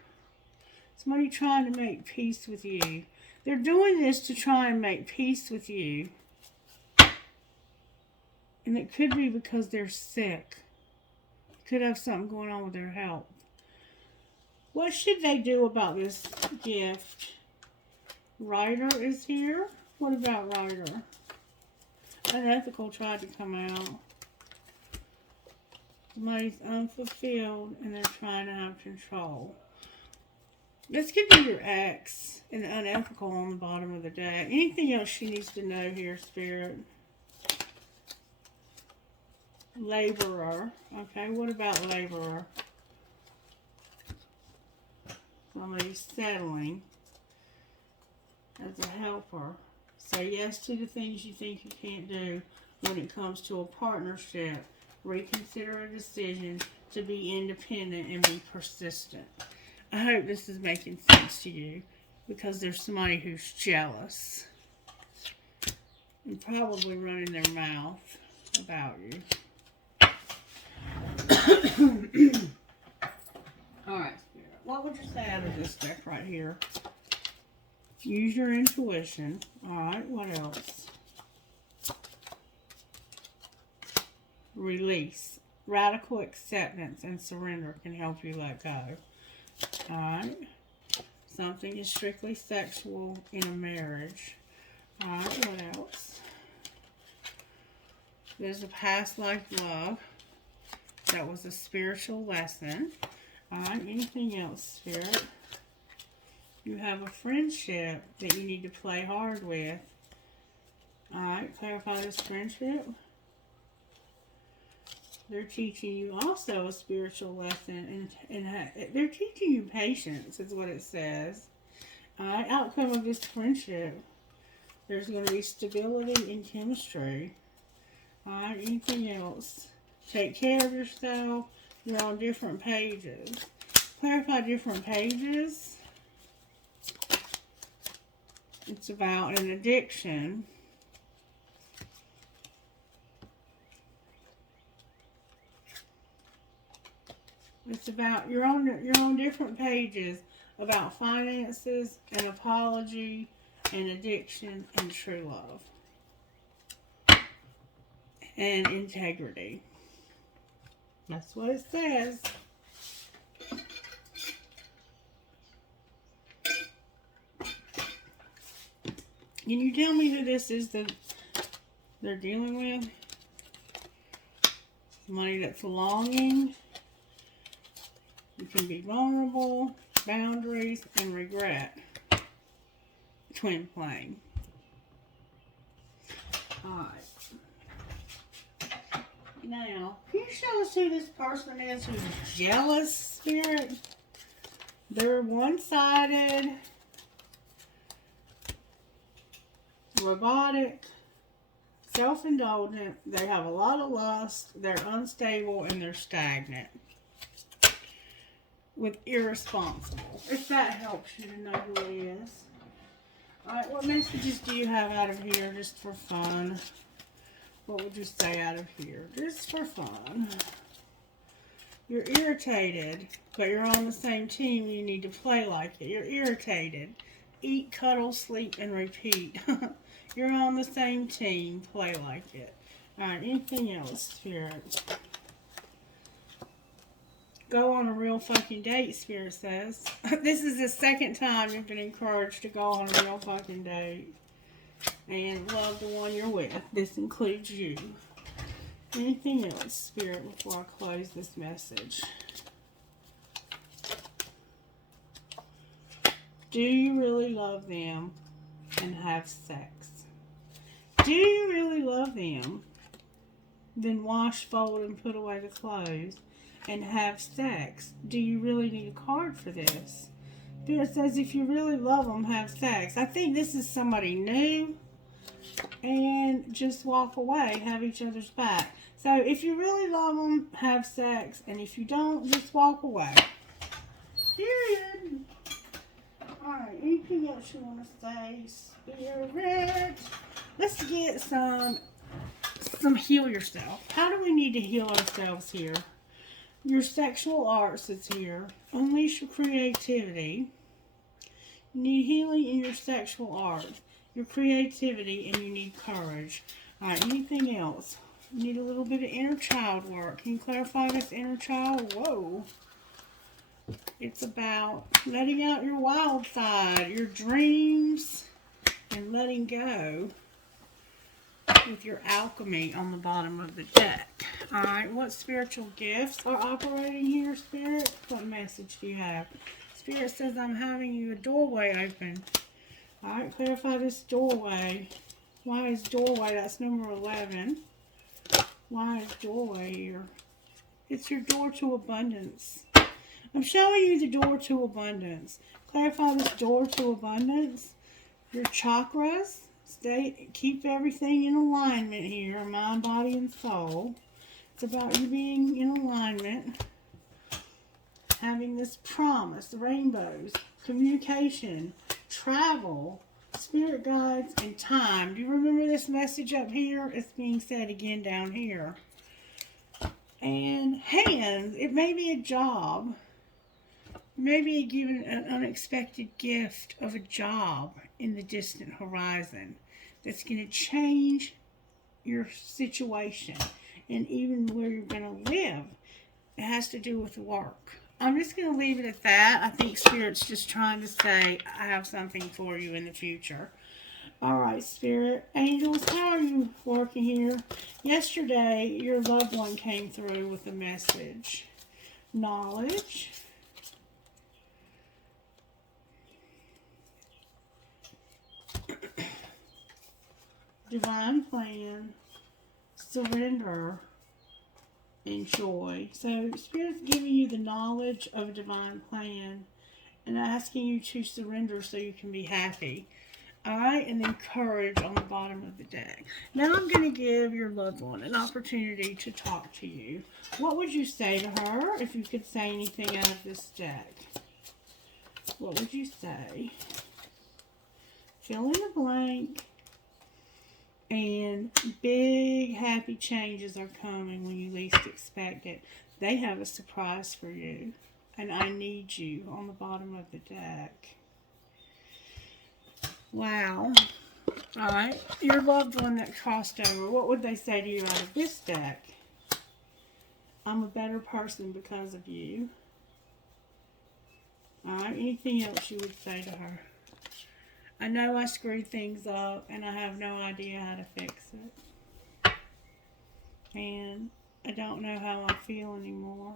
Somebody trying to make peace with you. They're doing this to try and make peace with you. And it could be because they're sick. Could have something going on with their health. What should they do about this gift? Writer is here. What about writer? Unethical tried to come out. Somebody's unfulfilled and they're trying to have control. This could be your ex and unethical on the bottom of the deck. Anything else she needs to know here, Spirit? Laborer. Okay, what about laborer? Somebody settling as a helper. Say yes to the things you think you can't do when it comes to a partnership. Reconsider a decision to be independent and be persistent. I hope this is making sense to you because there's somebody who's jealous and probably running their mouth about you. Alright, Spirit. What would you say out of this deck right here? Use your intuition. Alright, what else? Release. Radical acceptance and surrender can help you let go. Alright. Something is strictly sexual in a marriage. Alright, what else? There's a past life love. That was a spiritual lesson. Alright, anything else, Spirit? You have a friendship that you need to play hard with. Alright, clarify this friendship. They're teaching you also a spiritual lesson, and they're teaching you patience, is what it says. Alright, outcome of this friendship. There's going to be stability and chemistry. Alright, anything else? Take care of yourself. You're on different pages. Clarify different pages. It's about an addiction. It's about you're on different pages about finances and apology and addiction and true love and integrity. That's what it says. Can you tell me who this is that they're dealing with? Somebody that's longing. You can be vulnerable, boundaries, and regret. Twin flame. Alright. Now, can you show us who this person is who's jealous, Spirit? They're one-sided, robotic, self-indulgent. They have a lot of lust. They're unstable and they're stagnant. With irresponsible. If that helps you to know who he is. Alright, what messages do you have out of here just for fun? What would you say out of here? Just for fun. You're irritated, but you're on the same team. You need to play like it. You're irritated. Eat, cuddle, sleep, and repeat. You're on the same team. Play like it. Alright, anything else, Spirit? Go on a real fucking date, Spirit says. This is the second time you've been encouraged to go on a real fucking date. And love the one you're with. This includes you. Anything else, Spirit, before I close this message? Do you really love them and have sex? Do you really love them? Then wash, fold, and put away the clothes. And have sex. Do you really need a card for this? Spirit says if you really love them, have sex. I think this is somebody new. And just walk away. Have each other's back. So if you really love them, have sex. And if you don't, just walk away. Period. Alright, anything else you want to say, Spirit? Let's get some heal yourself. How do we need to heal ourselves here? Your sexual arts is here. Unleash your creativity. You need healing in your sexual art, your creativity, and you need courage. Alright, anything else? You need a little bit of inner child work. Can you clarify this inner child? Whoa. It's about letting out your wild side, your dreams, and letting go. With your alchemy on the bottom of the deck. Alright, what spiritual gifts are operating here, Spirit? What message do you have? Spirit says I'm having you a doorway open. Alright, clarify this doorway. Why is doorway? That's number 11. Why is doorway here? It's your door to abundance. I'm showing you the door to abundance. Clarify this door to abundance. Your chakras. Keep everything in alignment here, mind, body, and soul. It's about you being in alignment, having this promise, the rainbows, communication, travel, spirit guides, and time. Do you remember this message up here? It's being said again down here. And hands, it may be a job. Maybe given an unexpected gift of a job in the distant horizon that's going to change your situation and even where you're going to live. It has to do with work. I'm just going to leave it at that. I think Spirit's just trying to say, I have something for you in the future. All right, Spirit. Angels, how are you working here? Yesterday, your loved one came through with a message. Knowledge. Divine plan, surrender, and joy. So Spirit's giving you the knowledge of a divine plan and asking you to surrender so you can be happy. Alright, and then courage on the bottom of the deck. Now I'm going to give your loved one an opportunity to talk to you. What would you say to her if you could say anything out of this deck? What would you say? Fill in the blank. And big happy changes are coming when you least expect it. They have a surprise for you. And I need you on the bottom of the deck. Wow. Alright. Your loved one that crossed over, what would they say to you out of this deck? I'm a better person because of you. Alright. Anything else you would say to her? I know I screwed things up and I have no idea how to fix it. And I don't know how I feel anymore.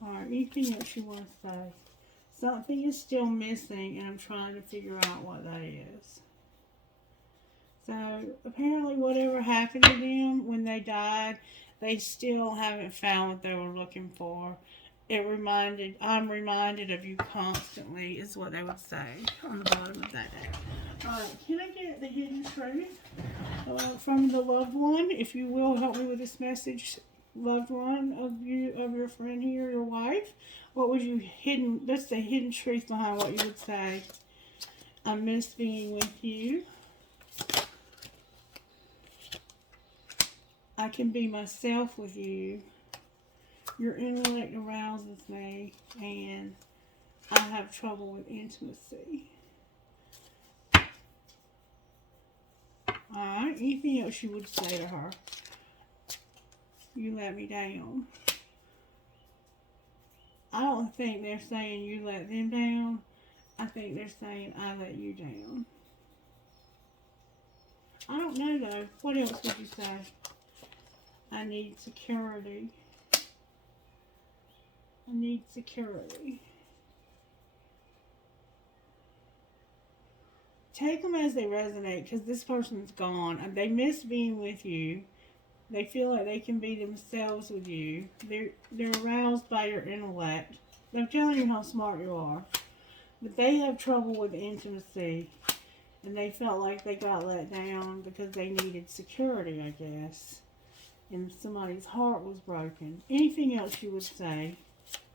Alright, anything else you want to say? Something is still missing and I'm trying to figure out what that is. So, apparently whatever happened to them when they died, they still haven't found what they were looking for. I'm reminded of you constantly, is what they would say on the bottom of that deck. Alright, can I get the hidden truth from the loved one? If you will, help me with this message, loved one of your friend here, your wife. What would you that's the hidden truth behind what you would say. I miss being with you. I can be myself with you. Your intellect arouses me, and I have trouble with intimacy. Alright, anything else you would say to her? You let me down. I don't think they're saying you let them down. I think they're saying I let you down. I don't know though. What else would you say? I need security. I need security. Take them as they resonate because this person's gone. They miss being with you. They feel like they can be themselves with you. They're aroused by your intellect. They're telling you how smart you are. But they have trouble with intimacy. And they felt like they got let down because they needed security, I guess. And somebody's heart was broken. Anything else you would say?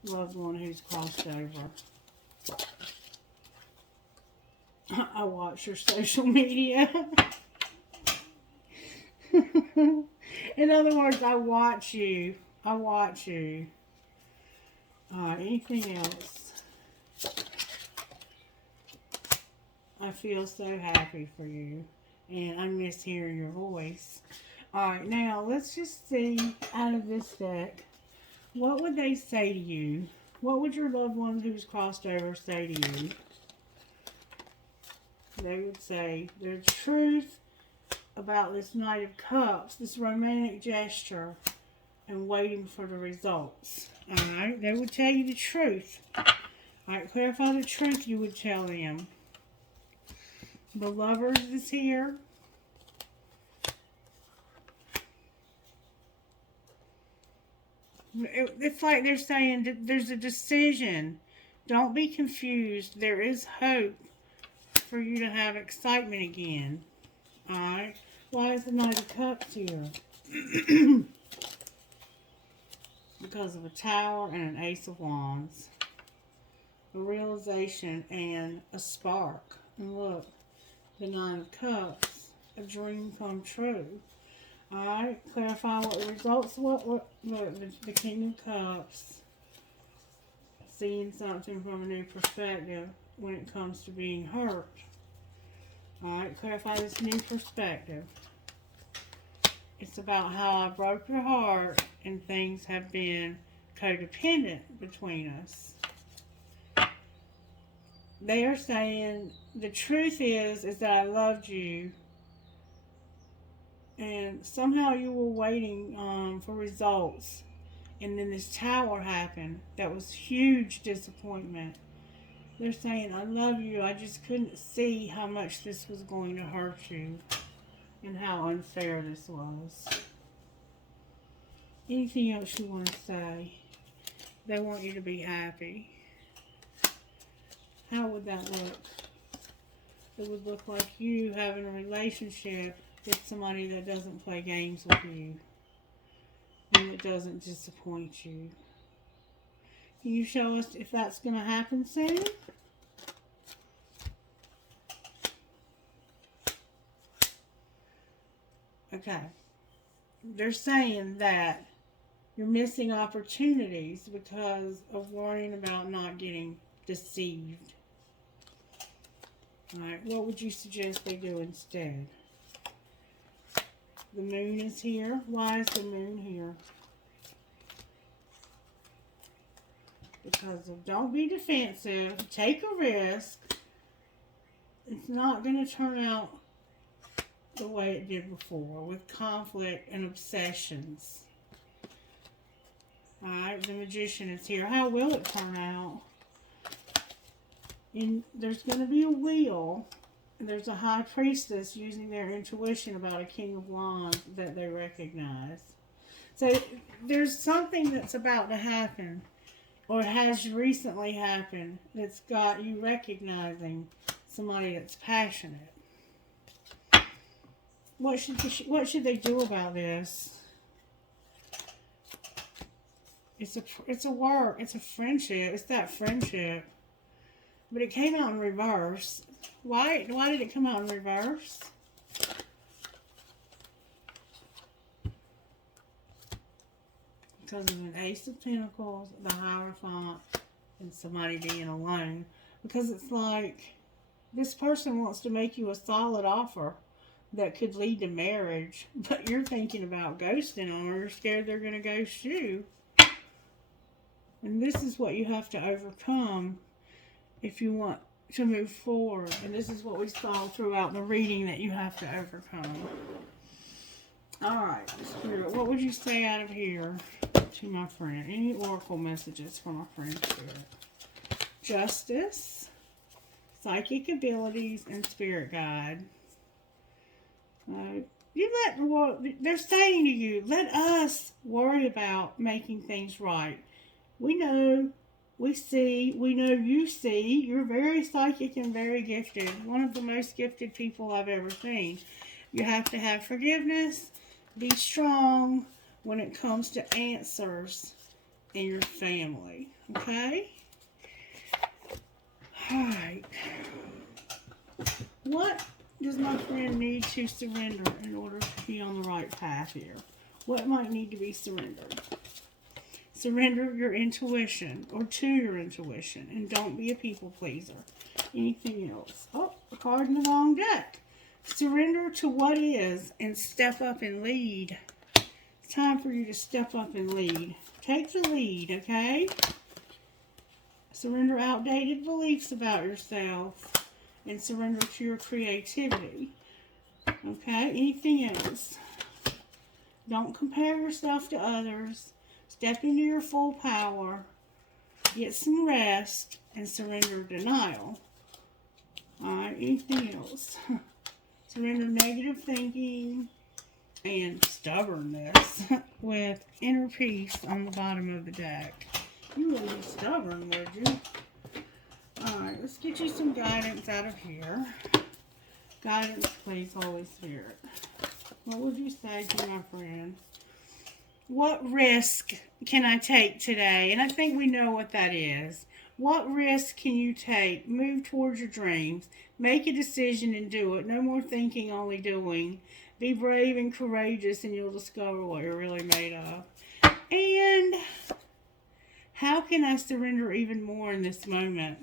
Loved one who's crossed over. I watch your social media. In other words, I watch you. I watch you. Anything else? I feel so happy for you. And I miss hearing your voice. Alright, now let's just see out of this deck. What would they say to you? What would your loved one who's crossed over say to you? They would say there's truth about this Knight of Cups, this romantic gesture, and waiting for the results. Alright, they would tell you the truth. Alright, clarify the truth you would tell them. The Lovers is here. It's like they're saying that there's a decision. Don't be confused. There is hope for you to have excitement again. Alright? Why is the Knight of Cups here? Because of a Tower and an Ace of Wands. A realization and a spark. And look, the Nine of Cups. A dream come true. Alright, clarify what the results look. The King of Cups. Seeing something from a new perspective when it comes to being hurt. Alright, clarify this new perspective. It's about how I broke your heart and things have been codependent between us. They are saying the truth is that I loved you and somehow you were waiting for results, and then this Tower happened. That was huge disappointment. They're saying I love you, I just couldn't see how much this was going to hurt you and how unfair this was. Anything else you want to say? They want you to be happy. How would that look? It would look like you having a relationship with somebody that doesn't play games with you and that doesn't disappoint you. Can you show us if that's going to happen soon? Okay. They're saying that you're missing opportunities because of worrying about not getting deceived. Alright, what would you suggest they do instead? The moon is here. Why is the moon here? Because of don't be defensive. Take a risk. It's not going to turn out the way it did before with conflict and obsessions. Alright, the Magician is here. How will it turn out? And there's going to be a wheel. And there's a High Priestess using their intuition about a King of Wands that they recognize. So there's something that's about to happen, or has recently happened, that's got you recognizing somebody that's passionate. What should they do about this? It's a work. It's a friendship. It's that friendship. But it came out in reverse. Why did it come out in reverse? Because of an Ace of Pentacles, the Hierophant, and somebody being alone. Because it's like this person wants to make you a solid offer that could lead to marriage, but you're thinking about ghosting on her. You're scared they're going to ghost you. And this is what you have to overcome if you want to move forward. And this is what we saw throughout the reading that you have to overcome. Alright, Spirit, what would you say out of here to my friend? Any oracle messages for my friend Spirit? Justice, psychic abilities, and spirit guide. They're saying to you, let us worry about making things right. We know, we see, we know you see. You're very psychic and very gifted. One of the most gifted people I've ever seen. You have to have forgiveness. Be strong when it comes to answers in your family. Okay? Alright. What does my friend need to surrender in order to be on the right path here? What might need to be surrendered? Surrender your intuition, or to your intuition, and don't be a people pleaser. Anything else? Oh, a card in the wrong deck. Surrender to what is and step up and lead. It's time for you to step up and lead. Take the lead, okay? Surrender outdated beliefs about yourself and surrender to your creativity. Okay? Anything else? Don't compare yourself to others. Step into your full power. Get some rest and surrender denial. Alright, anything else? Surrender negative thinking and stubbornness with inner peace on the bottom of the deck. You wouldn't be stubborn, would you? Alright, let's get you some guidance out of here. Guidance, please, Holy Spirit. What would you say to my friend? What risk can I take today? And I think we know what that is. What risk can you take? Move towards your dreams. Make a decision and do it. No more thinking, only doing. Be brave and courageous, and you'll discover what you're really made of. And how can I surrender even more in this moment?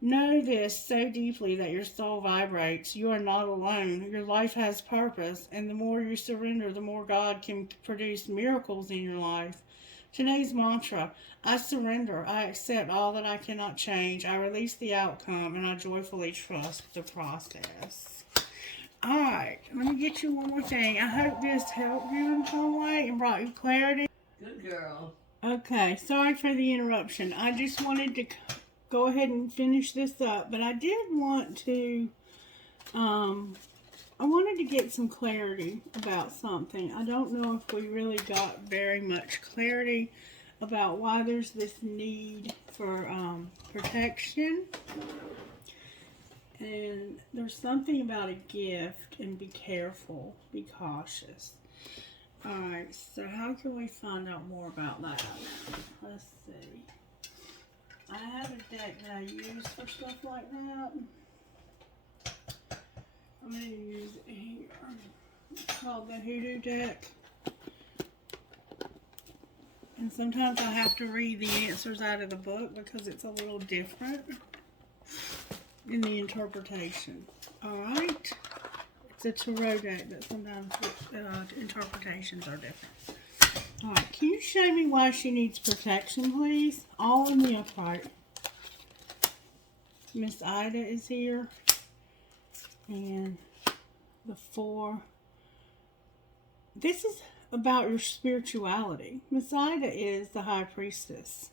Know this so deeply that your soul vibrates. You are not alone. Your life has purpose, and the more you surrender, the more God can produce miracles in your life. Today's mantra: I surrender. I accept all that I cannot change. I release the outcome, and I joyfully trust the process. Alright, let me get you one more thing. I hope this helped you in some way and brought you clarity. Good girl. Okay, sorry for the interruption. I just wanted to go ahead and finish this up, but I did want to, I wanted to get some clarity about something. I don't know if we really got very much clarity about why there's this need for protection. And there's something about a gift, and be careful, be cautious. Alright, so how can we find out more about that? Let's see. I have a deck that I use for stuff like that. I'm going to use it here. It's called the Hoodoo deck. And sometimes I have to read the answers out of the book because it's a little different in the interpretation. Alright? It's a tarot deck that sometimes interpretations are different. Alright, can you show me why she needs protection, please? All in the upright. Miss Ida is here. And the 4. This is about your spirituality. Miss Ida is the High Priestess.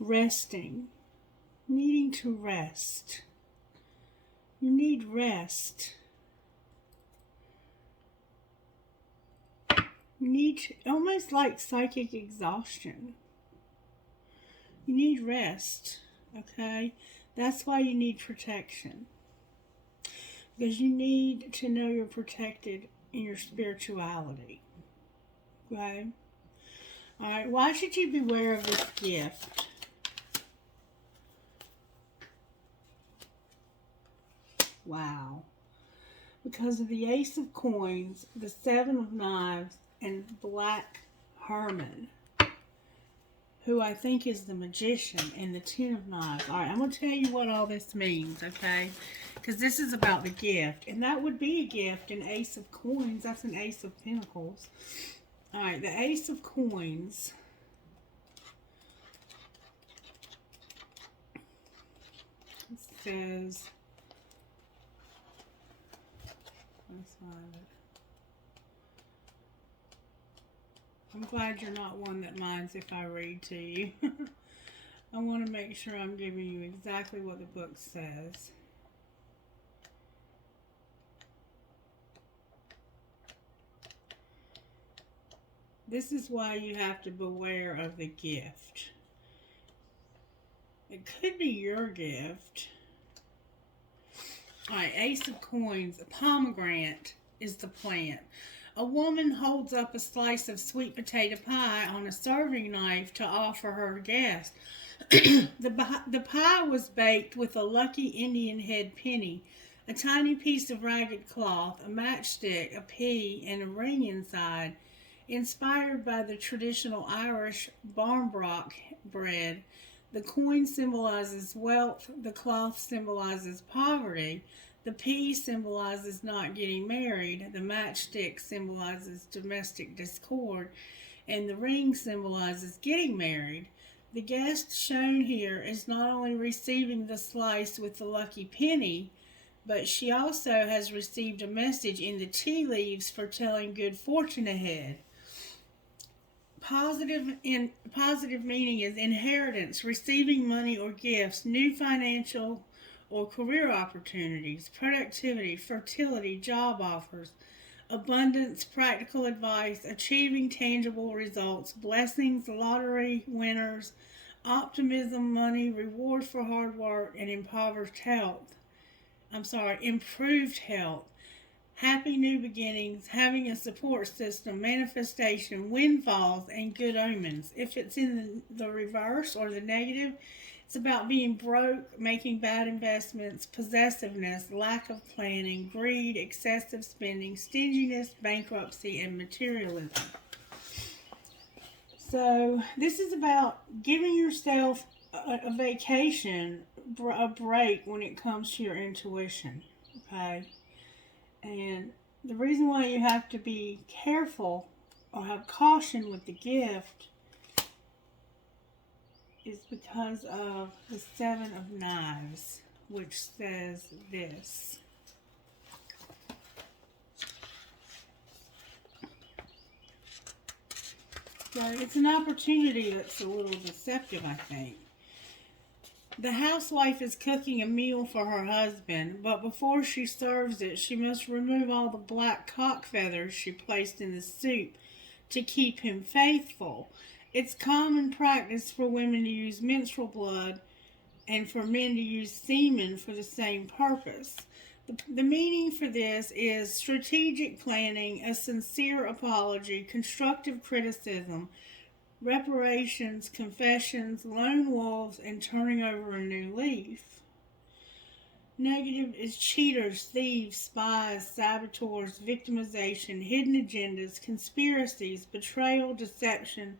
Resting. Needing to rest. You need rest. You need almost like psychic exhaustion. You need rest, okay? That's why you need protection. Because you need to know you're protected in your spirituality. Okay? Alright, why should you beware of this gift? Wow. Because of the Ace of Coins, the 7 of Knives, and Black Herman, who I think is the Magician, and the 10 of Knives. Alright, I'm going to tell you what all this means, okay? Because this is about the gift. And that would be a gift, an Ace of Coins. That's an Ace of Pentacles. Alright, the Ace of Coins. It says... Let's find it. I'm glad you're not one that minds if I read to you. I want to make sure I'm giving you exactly what the book says. This is why you have to beware of the gift. It could be your gift. Alright, Ace of Coins. A pomegranate is the plant. A woman holds up a slice of sweet potato pie on a serving knife to offer her guest. The pie was baked with a lucky Indian head penny, a tiny piece of ragged cloth, a matchstick, a pea, and a ring inside. Inspired by the traditional Irish barnbrock bread, the coin symbolizes wealth, the cloth symbolizes poverty, the pea symbolizes not getting married, the matchstick symbolizes domestic discord, and the ring symbolizes getting married. The guest shown here is not only receiving the slice with the lucky penny, but she also has received a message in the tea leaves foretelling good fortune ahead. Positive meaning is inheritance, receiving money or gifts, new financial or career opportunities, productivity, fertility, job offers, abundance, practical advice, achieving tangible results, blessings, lottery winners, optimism, money, reward for hard work, and impoverished health. Improved health. Happy new beginnings, having a support system, manifestation, windfalls, and good omens. If it's in the reverse or the negative, it's about being broke, making bad investments, possessiveness, lack of planning, greed, excessive spending, stinginess, bankruptcy, and materialism. So, this is about giving yourself a vacation, a break when it comes to your intuition. Okay? And the reason why you have to be careful or have caution with the gift is because of the Seven of Knives, which says this. So it's an opportunity that's a little deceptive, I think. The housewife is cooking a meal for her husband, but before she serves it, she must remove all the black cock feathers she placed in the soup to keep him faithful. It's common practice for women to use menstrual blood and for men to use semen for the same purpose. The meaning for this is strategic planning, a sincere apology, constructive criticism, reparations, confessions, lone wolves, and turning over a new leaf. Negative is cheaters, thieves, spies, saboteurs, victimization, hidden agendas, conspiracies, betrayal, deception,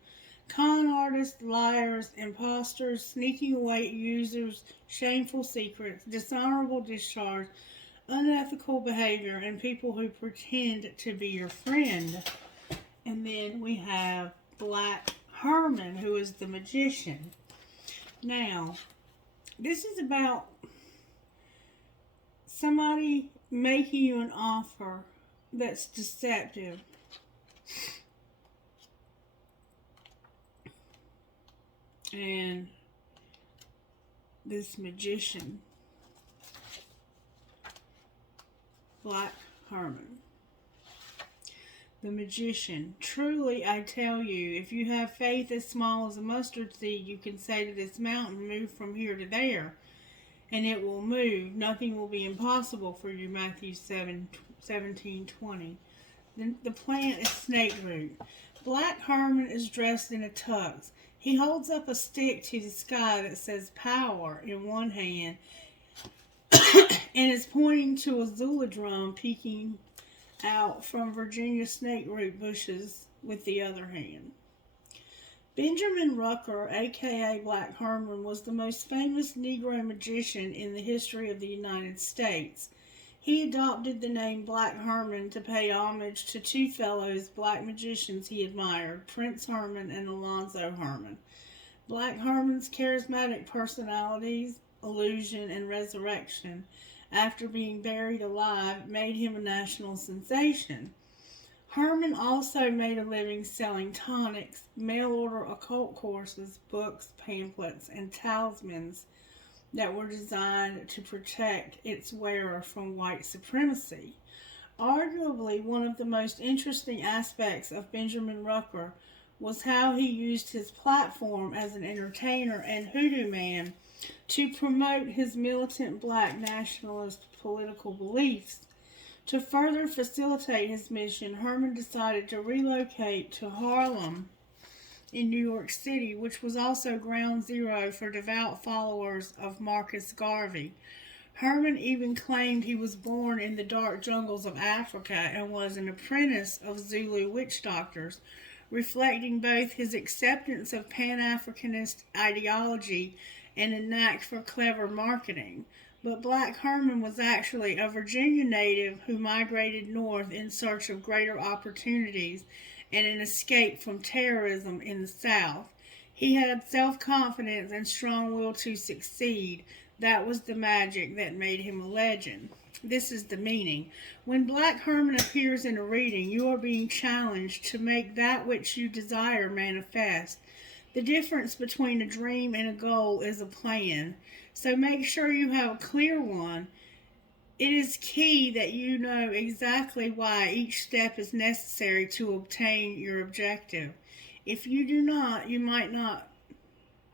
con artists, liars, imposters, sneaking away users, shameful secrets, dishonorable discharge, unethical behavior, and people who pretend to be your friend. And then we have Black Herman, who is the magician. Now, this is about somebody making you an offer that's deceptive. And this magician, Black Herman. The magician. Truly, I tell you, if you have faith as small as a mustard seed, you can say to this mountain, move from here to there, and it will move. Nothing will be impossible for you. Matthew 17:20. The plant is snake root. Black Herman is dressed in a tux. He holds up a stick to the sky that says power in one hand and is pointing to a Zula drum peeking out from Virginia snakeroot bushes with the other hand. Benjamin Rucker, aka Black Herman, was the most famous Negro magician in the history of the United States. He adopted the name Black Herman to pay homage to two fellows black magicians he admired, Prince Herman and Alonzo Herman. Black Herman's charismatic personalities, illusion, and resurrection after being buried alive made him a national sensation. Herman also made a living selling tonics, mail-order occult courses, books, pamphlets, and talismans that were designed to protect its wearer from white supremacy. Arguably, one of the most interesting aspects of Benjamin Rucker was how he used his platform as an entertainer and hoodoo man to promote his militant black nationalist political beliefs. To further facilitate his mission, Herman decided to relocate to Harlem in New York City, which was also ground zero for devout followers of Marcus Garvey. Herman even claimed he was born in the dark jungles of Africa and was an apprentice of Zulu witch doctors, reflecting both his acceptance of Pan-Africanist ideology and a knack for clever marketing. But Black Herman was actually a Virginia native who migrated north in search of greater opportunities and an escape from terrorism in the South. He had self-confidence and strong will to succeed. That was the magic that made him a legend. This is the meaning. When Black Herman appears in a reading, you are being challenged to make that which you desire manifest. The difference between a dream and a goal is a plan. So make sure you have a clear one. It is key that you know exactly why each step is necessary to obtain your objective. If you do not, you might not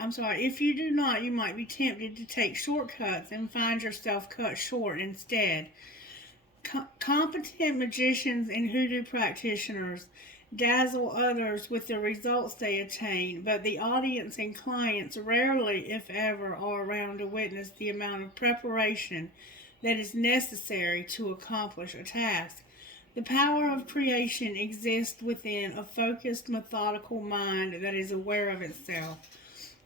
If you do not, you might be tempted to take shortcuts and find yourself cut short instead. Competent magicians and hoodoo practitioners dazzle others with the results they attain, but the audience and clients rarely, if ever, are around to witness the amount of preparation that is necessary to accomplish a task. The power of creation exists within a focused, methodical mind that is aware of itself.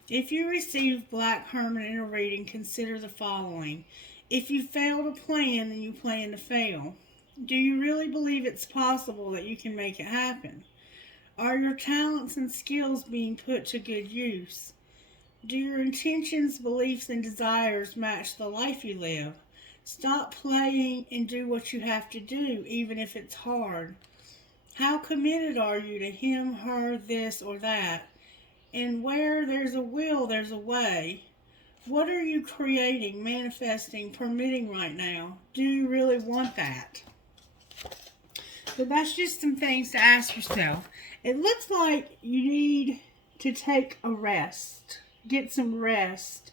If you receive Black Hermit in a reading, consider the following. If you fail to plan, then you plan to fail. Do you really believe it's possible that you can make it happen? Are your talents and skills being put to good use? Do your intentions, beliefs, and desires match the life you live? Stop playing and do what you have to do, even if it's hard. How committed are you to him, her, this, or that? And where there's a will, there's a way. What are you creating, manifesting, permitting right now? Do you really want that? So that's just some things to ask yourself. It looks like you need to take a rest, get some rest,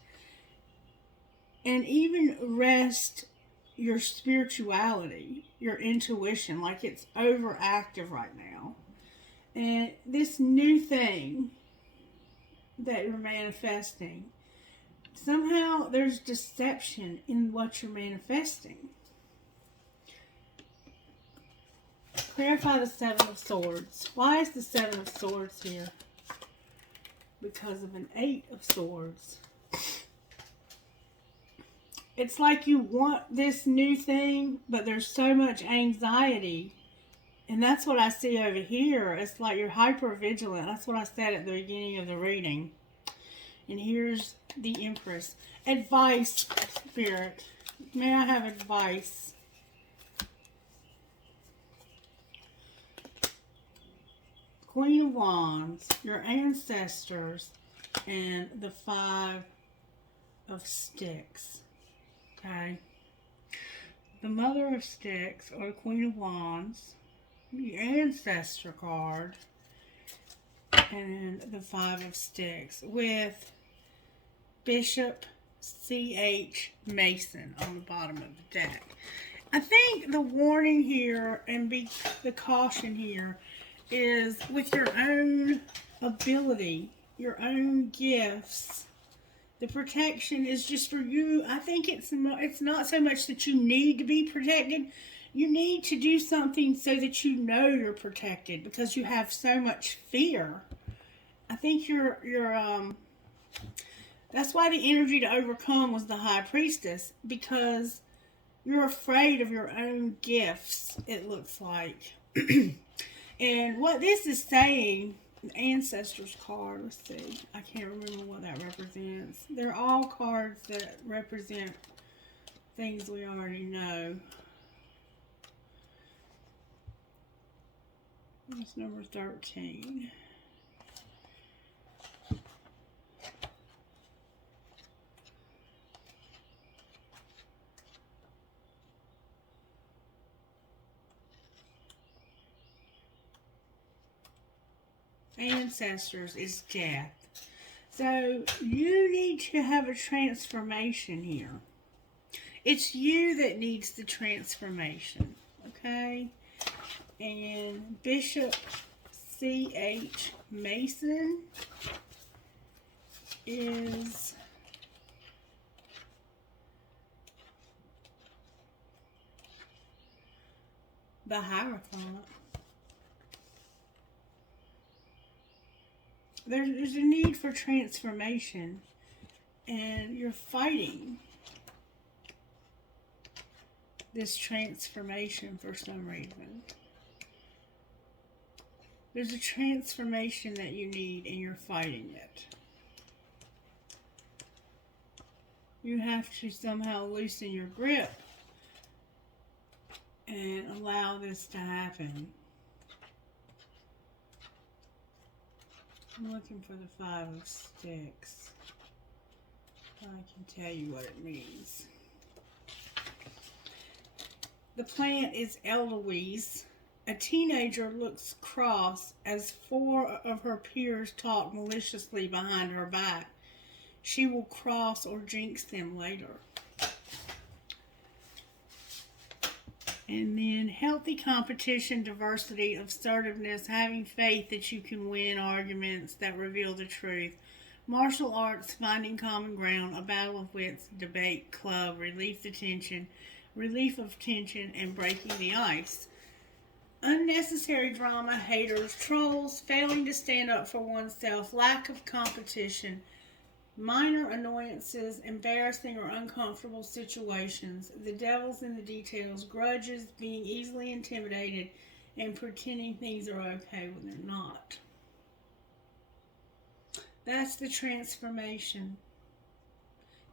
and even rest your spirituality, your intuition, like it's overactive right now. And this new thing that you're manifesting, somehow there's deception in what you're manifesting. Clarify the Seven of Swords. Why is the Seven of Swords here? Because of an Eight of Swords. It's like you want this new thing, but there's so much anxiety. And that's what I see over here. It's like you're hyper vigilant. That's what I said at the beginning of the reading. And here's the Empress. Advice, Spirit. May I have advice? Queen of Wands, your ancestors, and the Five of Sticks. Okay? The Mother of Sticks, or the Queen of Wands, the Ancestor card, and the Five of Sticks, with Bishop C.H. Mason on the bottom of the deck. I think the warning here and the caution here is with your own ability, your own gifts. The protection is just for you. I think it's not so much that you need to be protected. You need to do something so that you know you're protected because you have so much fear. I think that's why the energy to overcome was the High Priestess, because you're afraid of your own gifts, it looks like. And what this is saying, the Ancestors card, let's see, I can't remember what that represents. They're all cards that represent things we already know. That's number 13. Ancestors is death. So you need to have a transformation here. It's you that needs the transformation. Okay? And Bishop C.H. Mason is the Hierophant. There's a need for transformation, and you're fighting this transformation for some reason. There's a transformation that you need, and you're fighting it. You have to somehow loosen your grip and allow this to happen. I'm looking for the Five of Sticks. I can tell you what it means. The plant is Eloise. A teenager looks cross as four of her peers talk maliciously behind her back. she will cross or jinx them later. And then healthy competition, diversity, assertiveness, having faith that you can win arguments that reveal the truth. Martial arts, finding common ground, a battle of wits, debate, club, relief of tension, and breaking the ice. Unnecessary drama, haters, trolls, failing to stand up for oneself, lack of competition, minor annoyances, embarrassing or uncomfortable situations, the devil's in the details, grudges, being easily intimidated, and pretending things are okay when they're not. That's the transformation.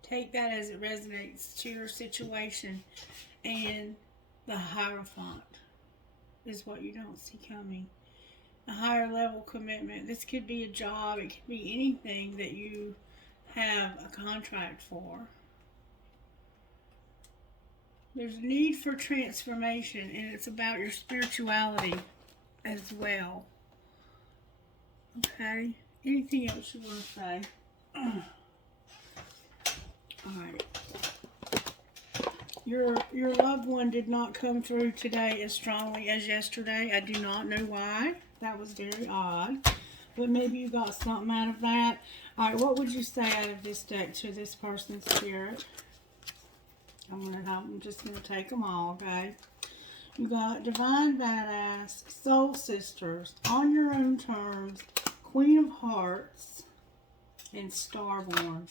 Take that as it resonates to your situation. And the Hierophant is what you don't see coming. A higher level commitment. This could be a job. It could be anything that you have a contract for. There's a need for transformation, and it's about your spirituality as well. Okay? Anything else you want to say? Alright. Your loved one did not come through today as strongly as yesterday. I do not know why. That was very odd. But maybe you got something out of that. Alright, what would you say out of this deck to this person's spirit? I'm just going to take them all, okay? You got Divine Badass, Soul Sisters, On Your Own Terms, Queen of Hearts, and Starborn.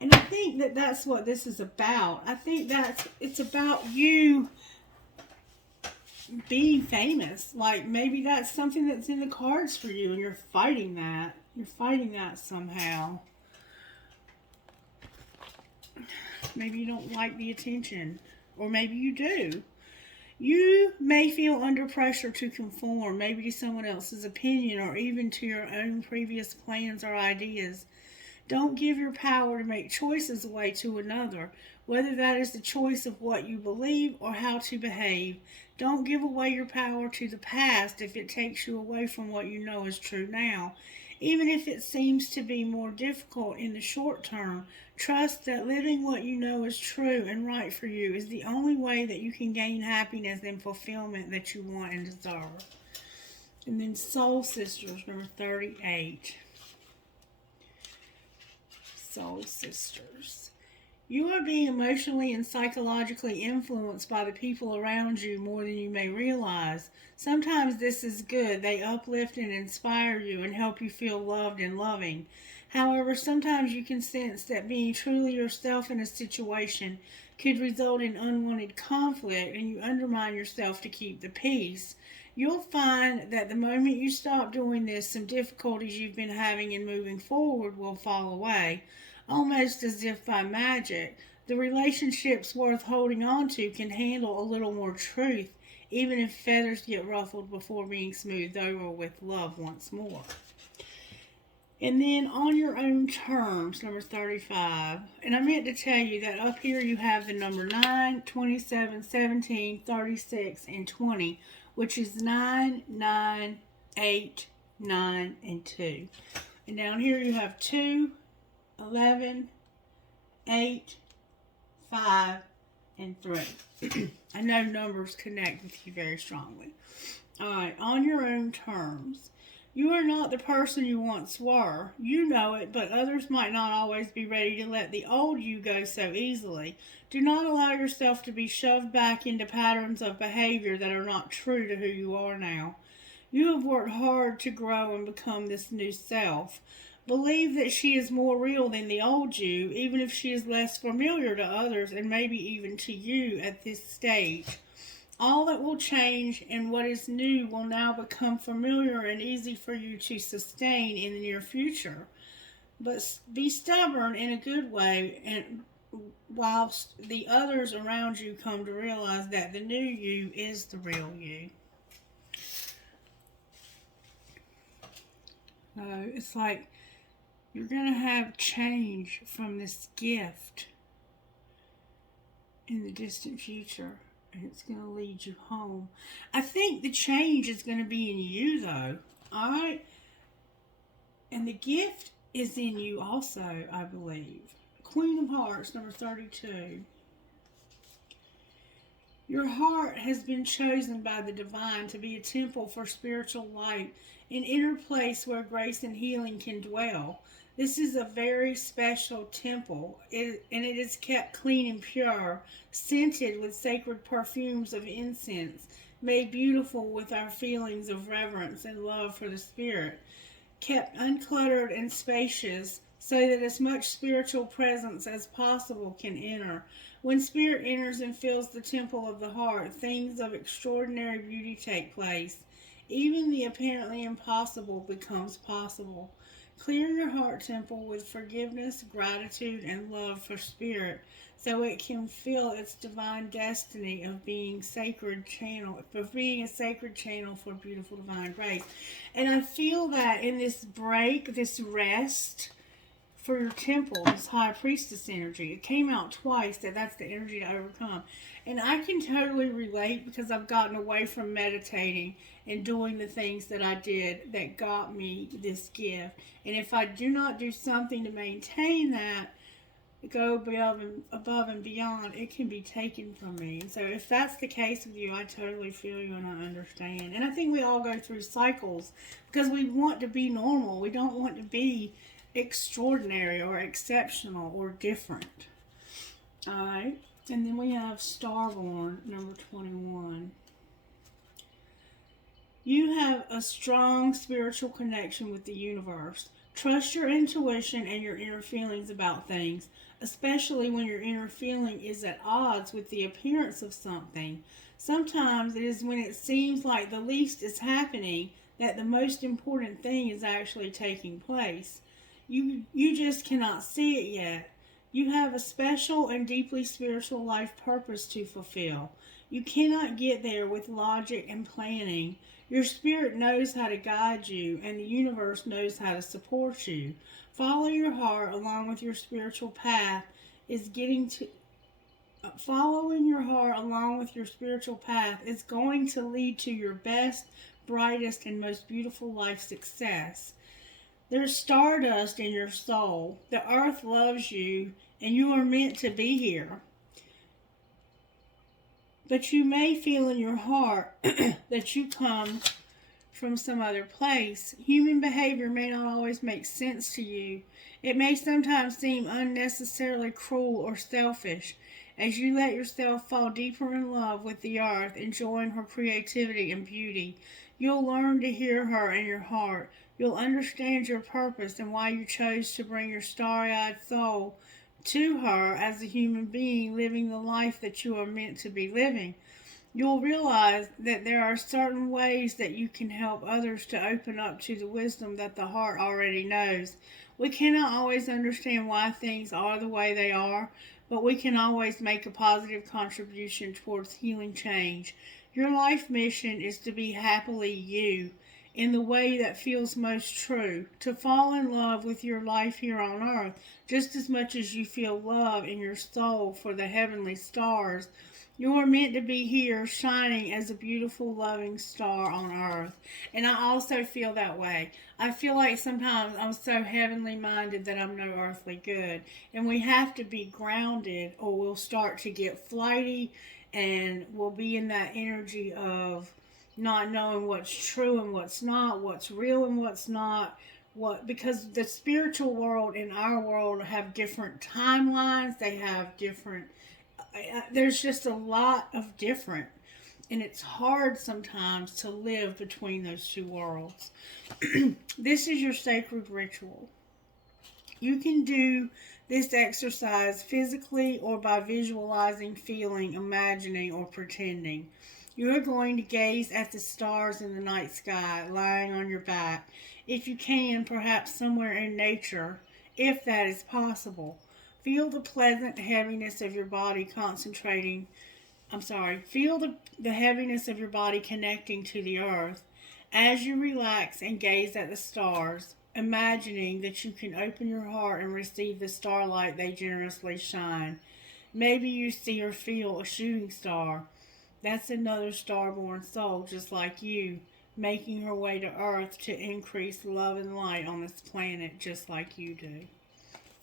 And I think that that's what this is about. I think it's about you being famous. Like, maybe that's something that's in the cards for you, and you're fighting that. You're fighting that somehow. Maybe you don't like the attention. Or maybe you do. You may feel under pressure to conform, maybe to someone else's opinion, or even to your own previous plans or ideas. Don't give your power to make choices away to another, whether that is the choice of what you believe or how to behave. Don't give away your power to the past if it takes you away from what you know is true now. Even if it seems to be more difficult in the short term, trust that living what you know is true and right for you is the only way that you can gain happiness and fulfillment that you want and deserve. And then Soul Sisters, number 38. Soul Sisters. You are being emotionally and psychologically influenced by the people around you more than you may realize. Sometimes this is good. They uplift and inspire you and help you feel loved and loving. However, sometimes you can sense that being truly yourself in a situation could result in unwanted conflict, and you undermine yourself to keep the peace. You'll find that the moment you stop doing this, some difficulties you've been having in moving forward will fall away. Almost as if by magic, the relationships worth holding on to can handle a little more truth, even if feathers get ruffled before being smoothed over with love once more. And then On Your Own Terms, number 35. And I meant to tell you that up here you have the number 9, 27, 17, 36, and 20, which is 9, 9, 8, 9, and 2. And down here you have 2, 11, 8, 5, and 3. I know numbers connect with you very strongly. Alright, On Your Own Terms. You are not the person you once were. You know it, but others might not always be ready to let the old you go so easily. Do not allow yourself to be shoved back into patterns of behavior that are not true to who you are now. You have worked hard to grow and become this new self. Believe that she is more real than the old you, even if she is less familiar to others and maybe even to you at this stage. All that will change and what is new will now become familiar and easy for you to sustain in the near future. But be stubborn in a good way, and whilst the others around you come to realize that the new you is the real you. It's like you're going to have change from this gift in the distant future. And it's going to lead you home. I think the change is going to be in you, though. Alright? And the gift is in you also, I believe. Queen of Hearts, number 32. Your heart has been chosen by the divine to be a temple for spiritual light, an inner place where grace and healing can dwell. This is a very special temple, and it is kept clean and pure, scented with sacred perfumes of incense, made beautiful with our feelings of reverence and love for the Spirit, kept uncluttered and spacious so that as much spiritual presence as possible can enter. When Spirit enters and fills the temple of the heart, things of extraordinary beauty take place. Even the apparently impossible becomes possible. Clear your heart temple with forgiveness, gratitude, and love for Spirit, so it can feel its divine destiny of being a sacred channel for beautiful divine grace. And I feel that in this break, this rest for your temple, this high priestess energy, it came out twice that's the energy to overcome. And I can totally relate because I've gotten away from meditating and doing the things that I did that got me this gift. And if I do not do something to maintain that, go above and beyond, it can be taken from me. And so if that's the case with you, I totally feel you and I understand. And I think we all go through cycles because we want to be normal. We don't want to be extraordinary or exceptional or different. Alright, and then we have Starborn, number 21. You have a strong spiritual connection with the universe. Trust your intuition and your inner feelings about things, especially when your inner feeling is at odds with the appearance of something. Sometimes it is when it seems like the least is happening that the most important thing is actually taking place. You just cannot see it yet. You have a special and deeply spiritual life purpose to fulfill. You cannot get there with logic and planning. Your spirit knows how to guide you, and the universe knows how to support you. Follow your heart along with your spiritual path following your heart along with your spiritual path is going to lead to your best, brightest, and most beautiful life success. There's stardust in your soul. The earth loves you, and you are meant to be here. But you may feel in your heart that you come from some other place. Human behavior may not always make sense to you. It may sometimes seem unnecessarily cruel or selfish. As you let yourself fall deeper in love with the earth, enjoying her creativity and beauty, you'll learn to hear her in your heart. You'll understand your purpose and why you chose to bring your starry-eyed soul to her as a human being living the life that you are meant to be living. You'll realize that there are certain ways that you can help others to open up to the wisdom that the heart already knows. We cannot always understand why things are the way they are, but we can always make a positive contribution towards healing change. Your life mission is to be happily you, in the way that feels most true, to fall in love with your life here on earth, just as much as you feel love in your soul for the heavenly stars. You are meant to be here, shining as a beautiful, loving star on earth. And I also feel that way. I feel like sometimes I'm so heavenly minded that I'm no earthly good. And we have to be grounded, or we'll start to get flighty, and we'll be in that energy of not knowing what's true and what's not, what's real and what's not, because the spiritual world and our world have different timelines. They have different, there's just a lot of different, and it's hard sometimes to live between those two worlds. This is your sacred ritual. You can do this exercise physically or by visualizing, feeling, imagining, or pretending. You are going to gaze at the stars in the night sky, lying on your back. If you can, perhaps somewhere in nature, if that is possible. Feel the pleasant heaviness of your body feel the heaviness of your body connecting to the earth. As you relax and gaze at the stars, imagining that you can open your heart and receive the starlight they generously shine. Maybe you see or feel a shooting star. That's another starborn soul just like you, making her way to Earth to increase love and light on this planet just like you do.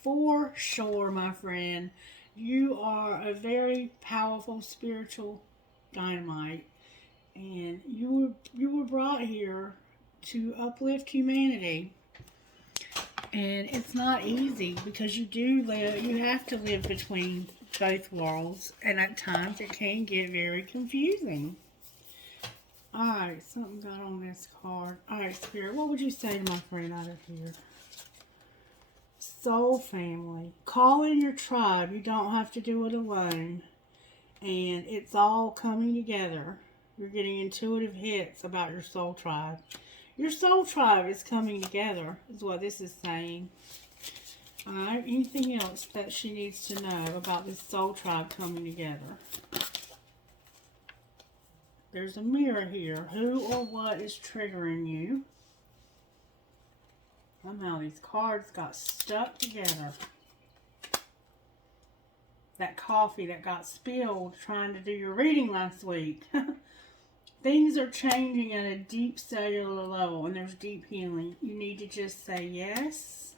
For sure, my friend, you are a very powerful spiritual dynamite, and you were brought here to uplift humanity. And it's not easy because you have to live between both worlds, and at times it can get very confusing. Alright, something got on this card. Alright, Spirit, what would you say to my friend out of here? Soul family. Call in your tribe. You don't have to do it alone. And it's all coming together. You're getting intuitive hits about your soul tribe. Your soul tribe is coming together, is what this is saying. Alright, anything else that she needs to know about this soul tribe coming together? There's a mirror here. Who or what is triggering you? Somehow these cards got stuck together. That coffee that got spilled trying to do your reading last week. Things are changing at a deep cellular level, and there's deep healing. You need to just say yes.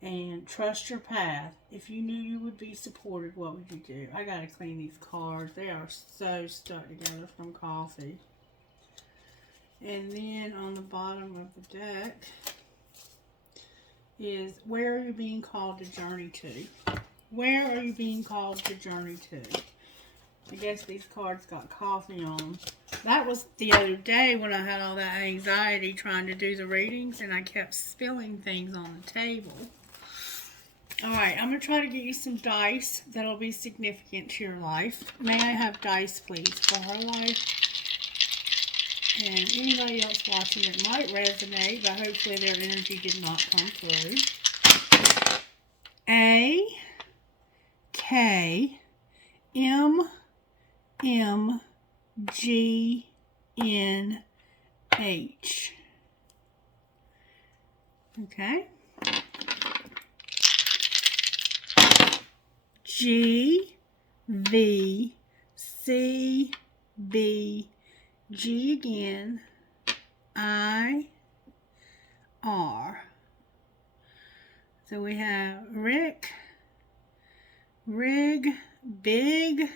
And trust your path. If you knew you would be supported, what would you do? I gotta clean these cards. They are so stuck together from coffee. And then on the bottom of the deck is, where are you being called to journey to? Where are you being called to journey to? I guess these cards got coffee on them. That was the other day when I had all that anxiety trying to do the readings, and I kept spilling things on the table. Alright, I'm going to try to get you some dice that'll be significant to your life. May I have dice, please, for her life? And anybody else watching that might resonate, but hopefully their energy did not come through. A, K, M, M, G, N, H. Okay. G, V, C, B, G again, I, R. So we have Rick, Rig, Big,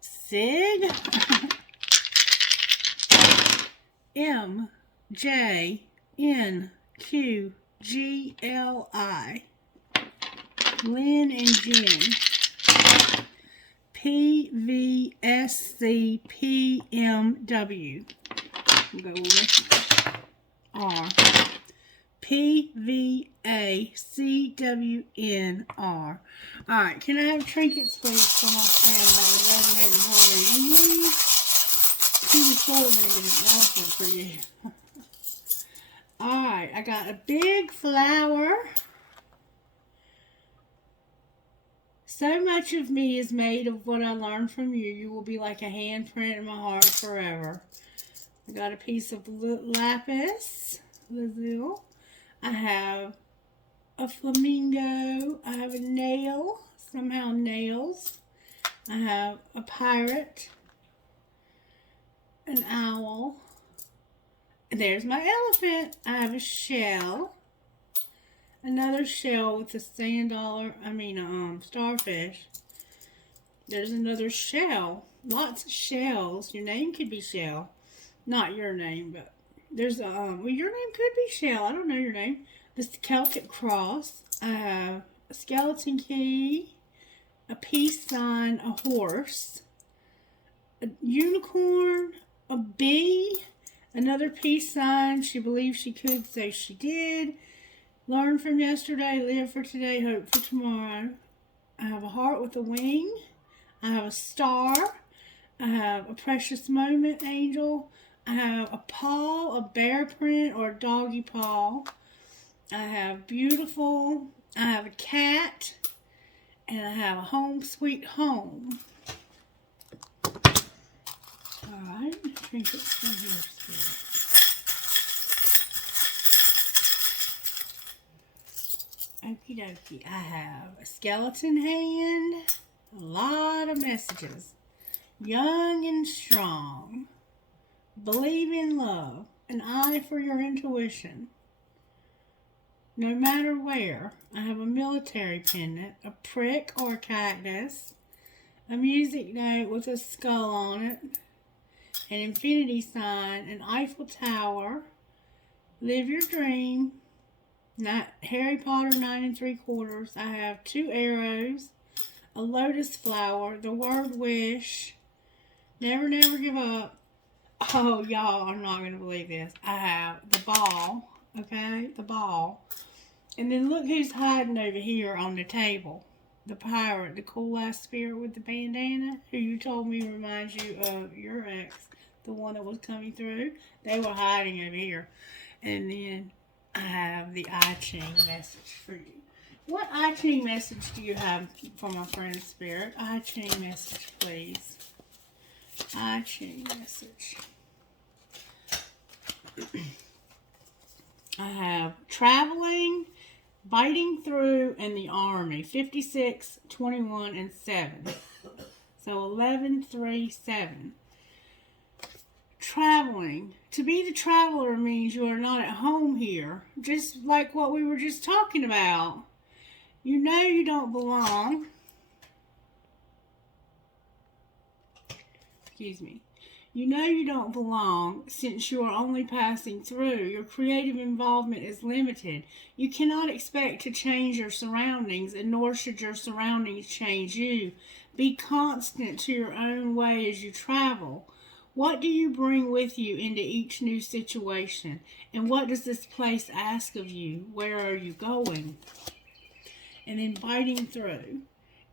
Sig, M, J, N, Q, G, L, I. Lynn and Jen. P, V, S, C, P, M, W. We'll go with R. P, V, A, C, W, N, R. Alright, can I have trinkets, please, for my friend that would resonate with her reading, please? 2 to 4 minutes announcement for you. Alright, I got a big flower. So much of me is made of what I learned from you. You will be like a handprint in my heart forever. I got a piece of lapis lazuli. I have a flamingo. I have a nail. Somehow nails. I have a pirate. An owl. There's my elephant. I have a shell. Another shell with a starfish. There's another shell. Lots of shells. Your name could be Shell. Not your name, but there's your name could be Shell. I don't know your name. The Celtic cross. I have a skeleton key, a peace sign, a horse, a unicorn, a bee, another peace sign. She believes she could, so she did. Learn from yesterday, live for today, hope for tomorrow. I have a heart with a wing. I have a star. I have a precious moment angel. I have a paw, a bear print or a doggy paw. I have beautiful. I have a cat. And I have a home sweet home. Alright, trinkets from here, Spirit. Okie dokie. I have a skeleton hand, a lot of messages. young and strong. Believe in love. An eye for your intuition. No matter where. I have a military pendant, a prick or a cactus, a music note with a skull on it, an infinity sign, an Eiffel Tower, live your dream, not Harry Potter 9 3/4. I have 2 arrows, a lotus flower, the word wish, never, never give up. Oh, y'all are not going to believe this. I have the ball, okay, the ball. And then look who's hiding over here on the table. The pirate, the cool-ass spirit with the bandana, who you told me reminds you of your ex, the one that was coming through. They were hiding over here. And then I have the I Ching message for you. What I Ching message do you have for my friend Spirit? I Ching message, please. I Ching message. I have traveling, biting through, and the army. 56, 21, and 7. So 11, 3, 7. Traveling. To be the traveler means you are not at home here. Just like what we were just talking about. You know you don't belong. Excuse me. You know you don't belong since you are only passing through. Your creative involvement is limited. You cannot expect to change your surroundings, and nor should your surroundings change you. Be constant to your own way as you travel. What do you bring with you into each new situation? And what does this place ask of you? Where are you going? And then biting through.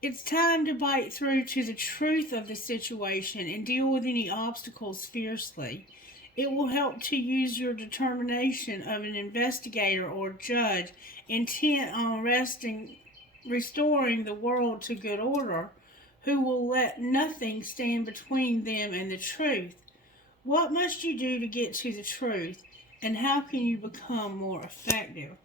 It's time to bite through to the truth of the situation and deal with any obstacles fiercely. It will help to use your determination of an investigator or judge intent on restoring the world to good order, who will let nothing stand between them and the truth. What must you do to get to the truth, and how can you become more effective?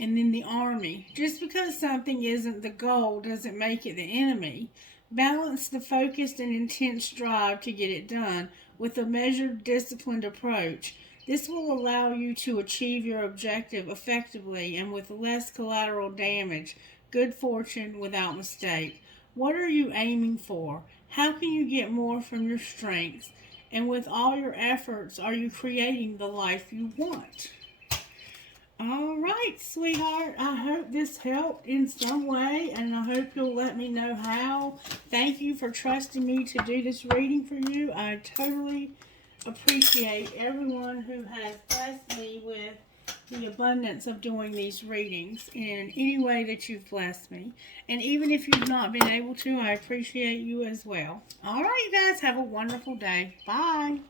And then the army. Just because something isn't the goal doesn't make it the enemy. Balance the focused and intense drive to get it done with a measured, disciplined approach. This will allow you to achieve your objective effectively and with less collateral damage. Good fortune without mistake. What are you aiming for? How can you get more from your strengths? And with all your efforts, are you creating the life you want? All right, sweetheart. I hope this helped in some way, and I hope you'll let me know how. Thank you for trusting me to do this reading for you. I totally appreciate everyone who has blessed me with the abundance of doing these readings in any way that you've blessed me. And even if you've not been able to, I appreciate you as well. All right, you guys, have a wonderful day. Bye.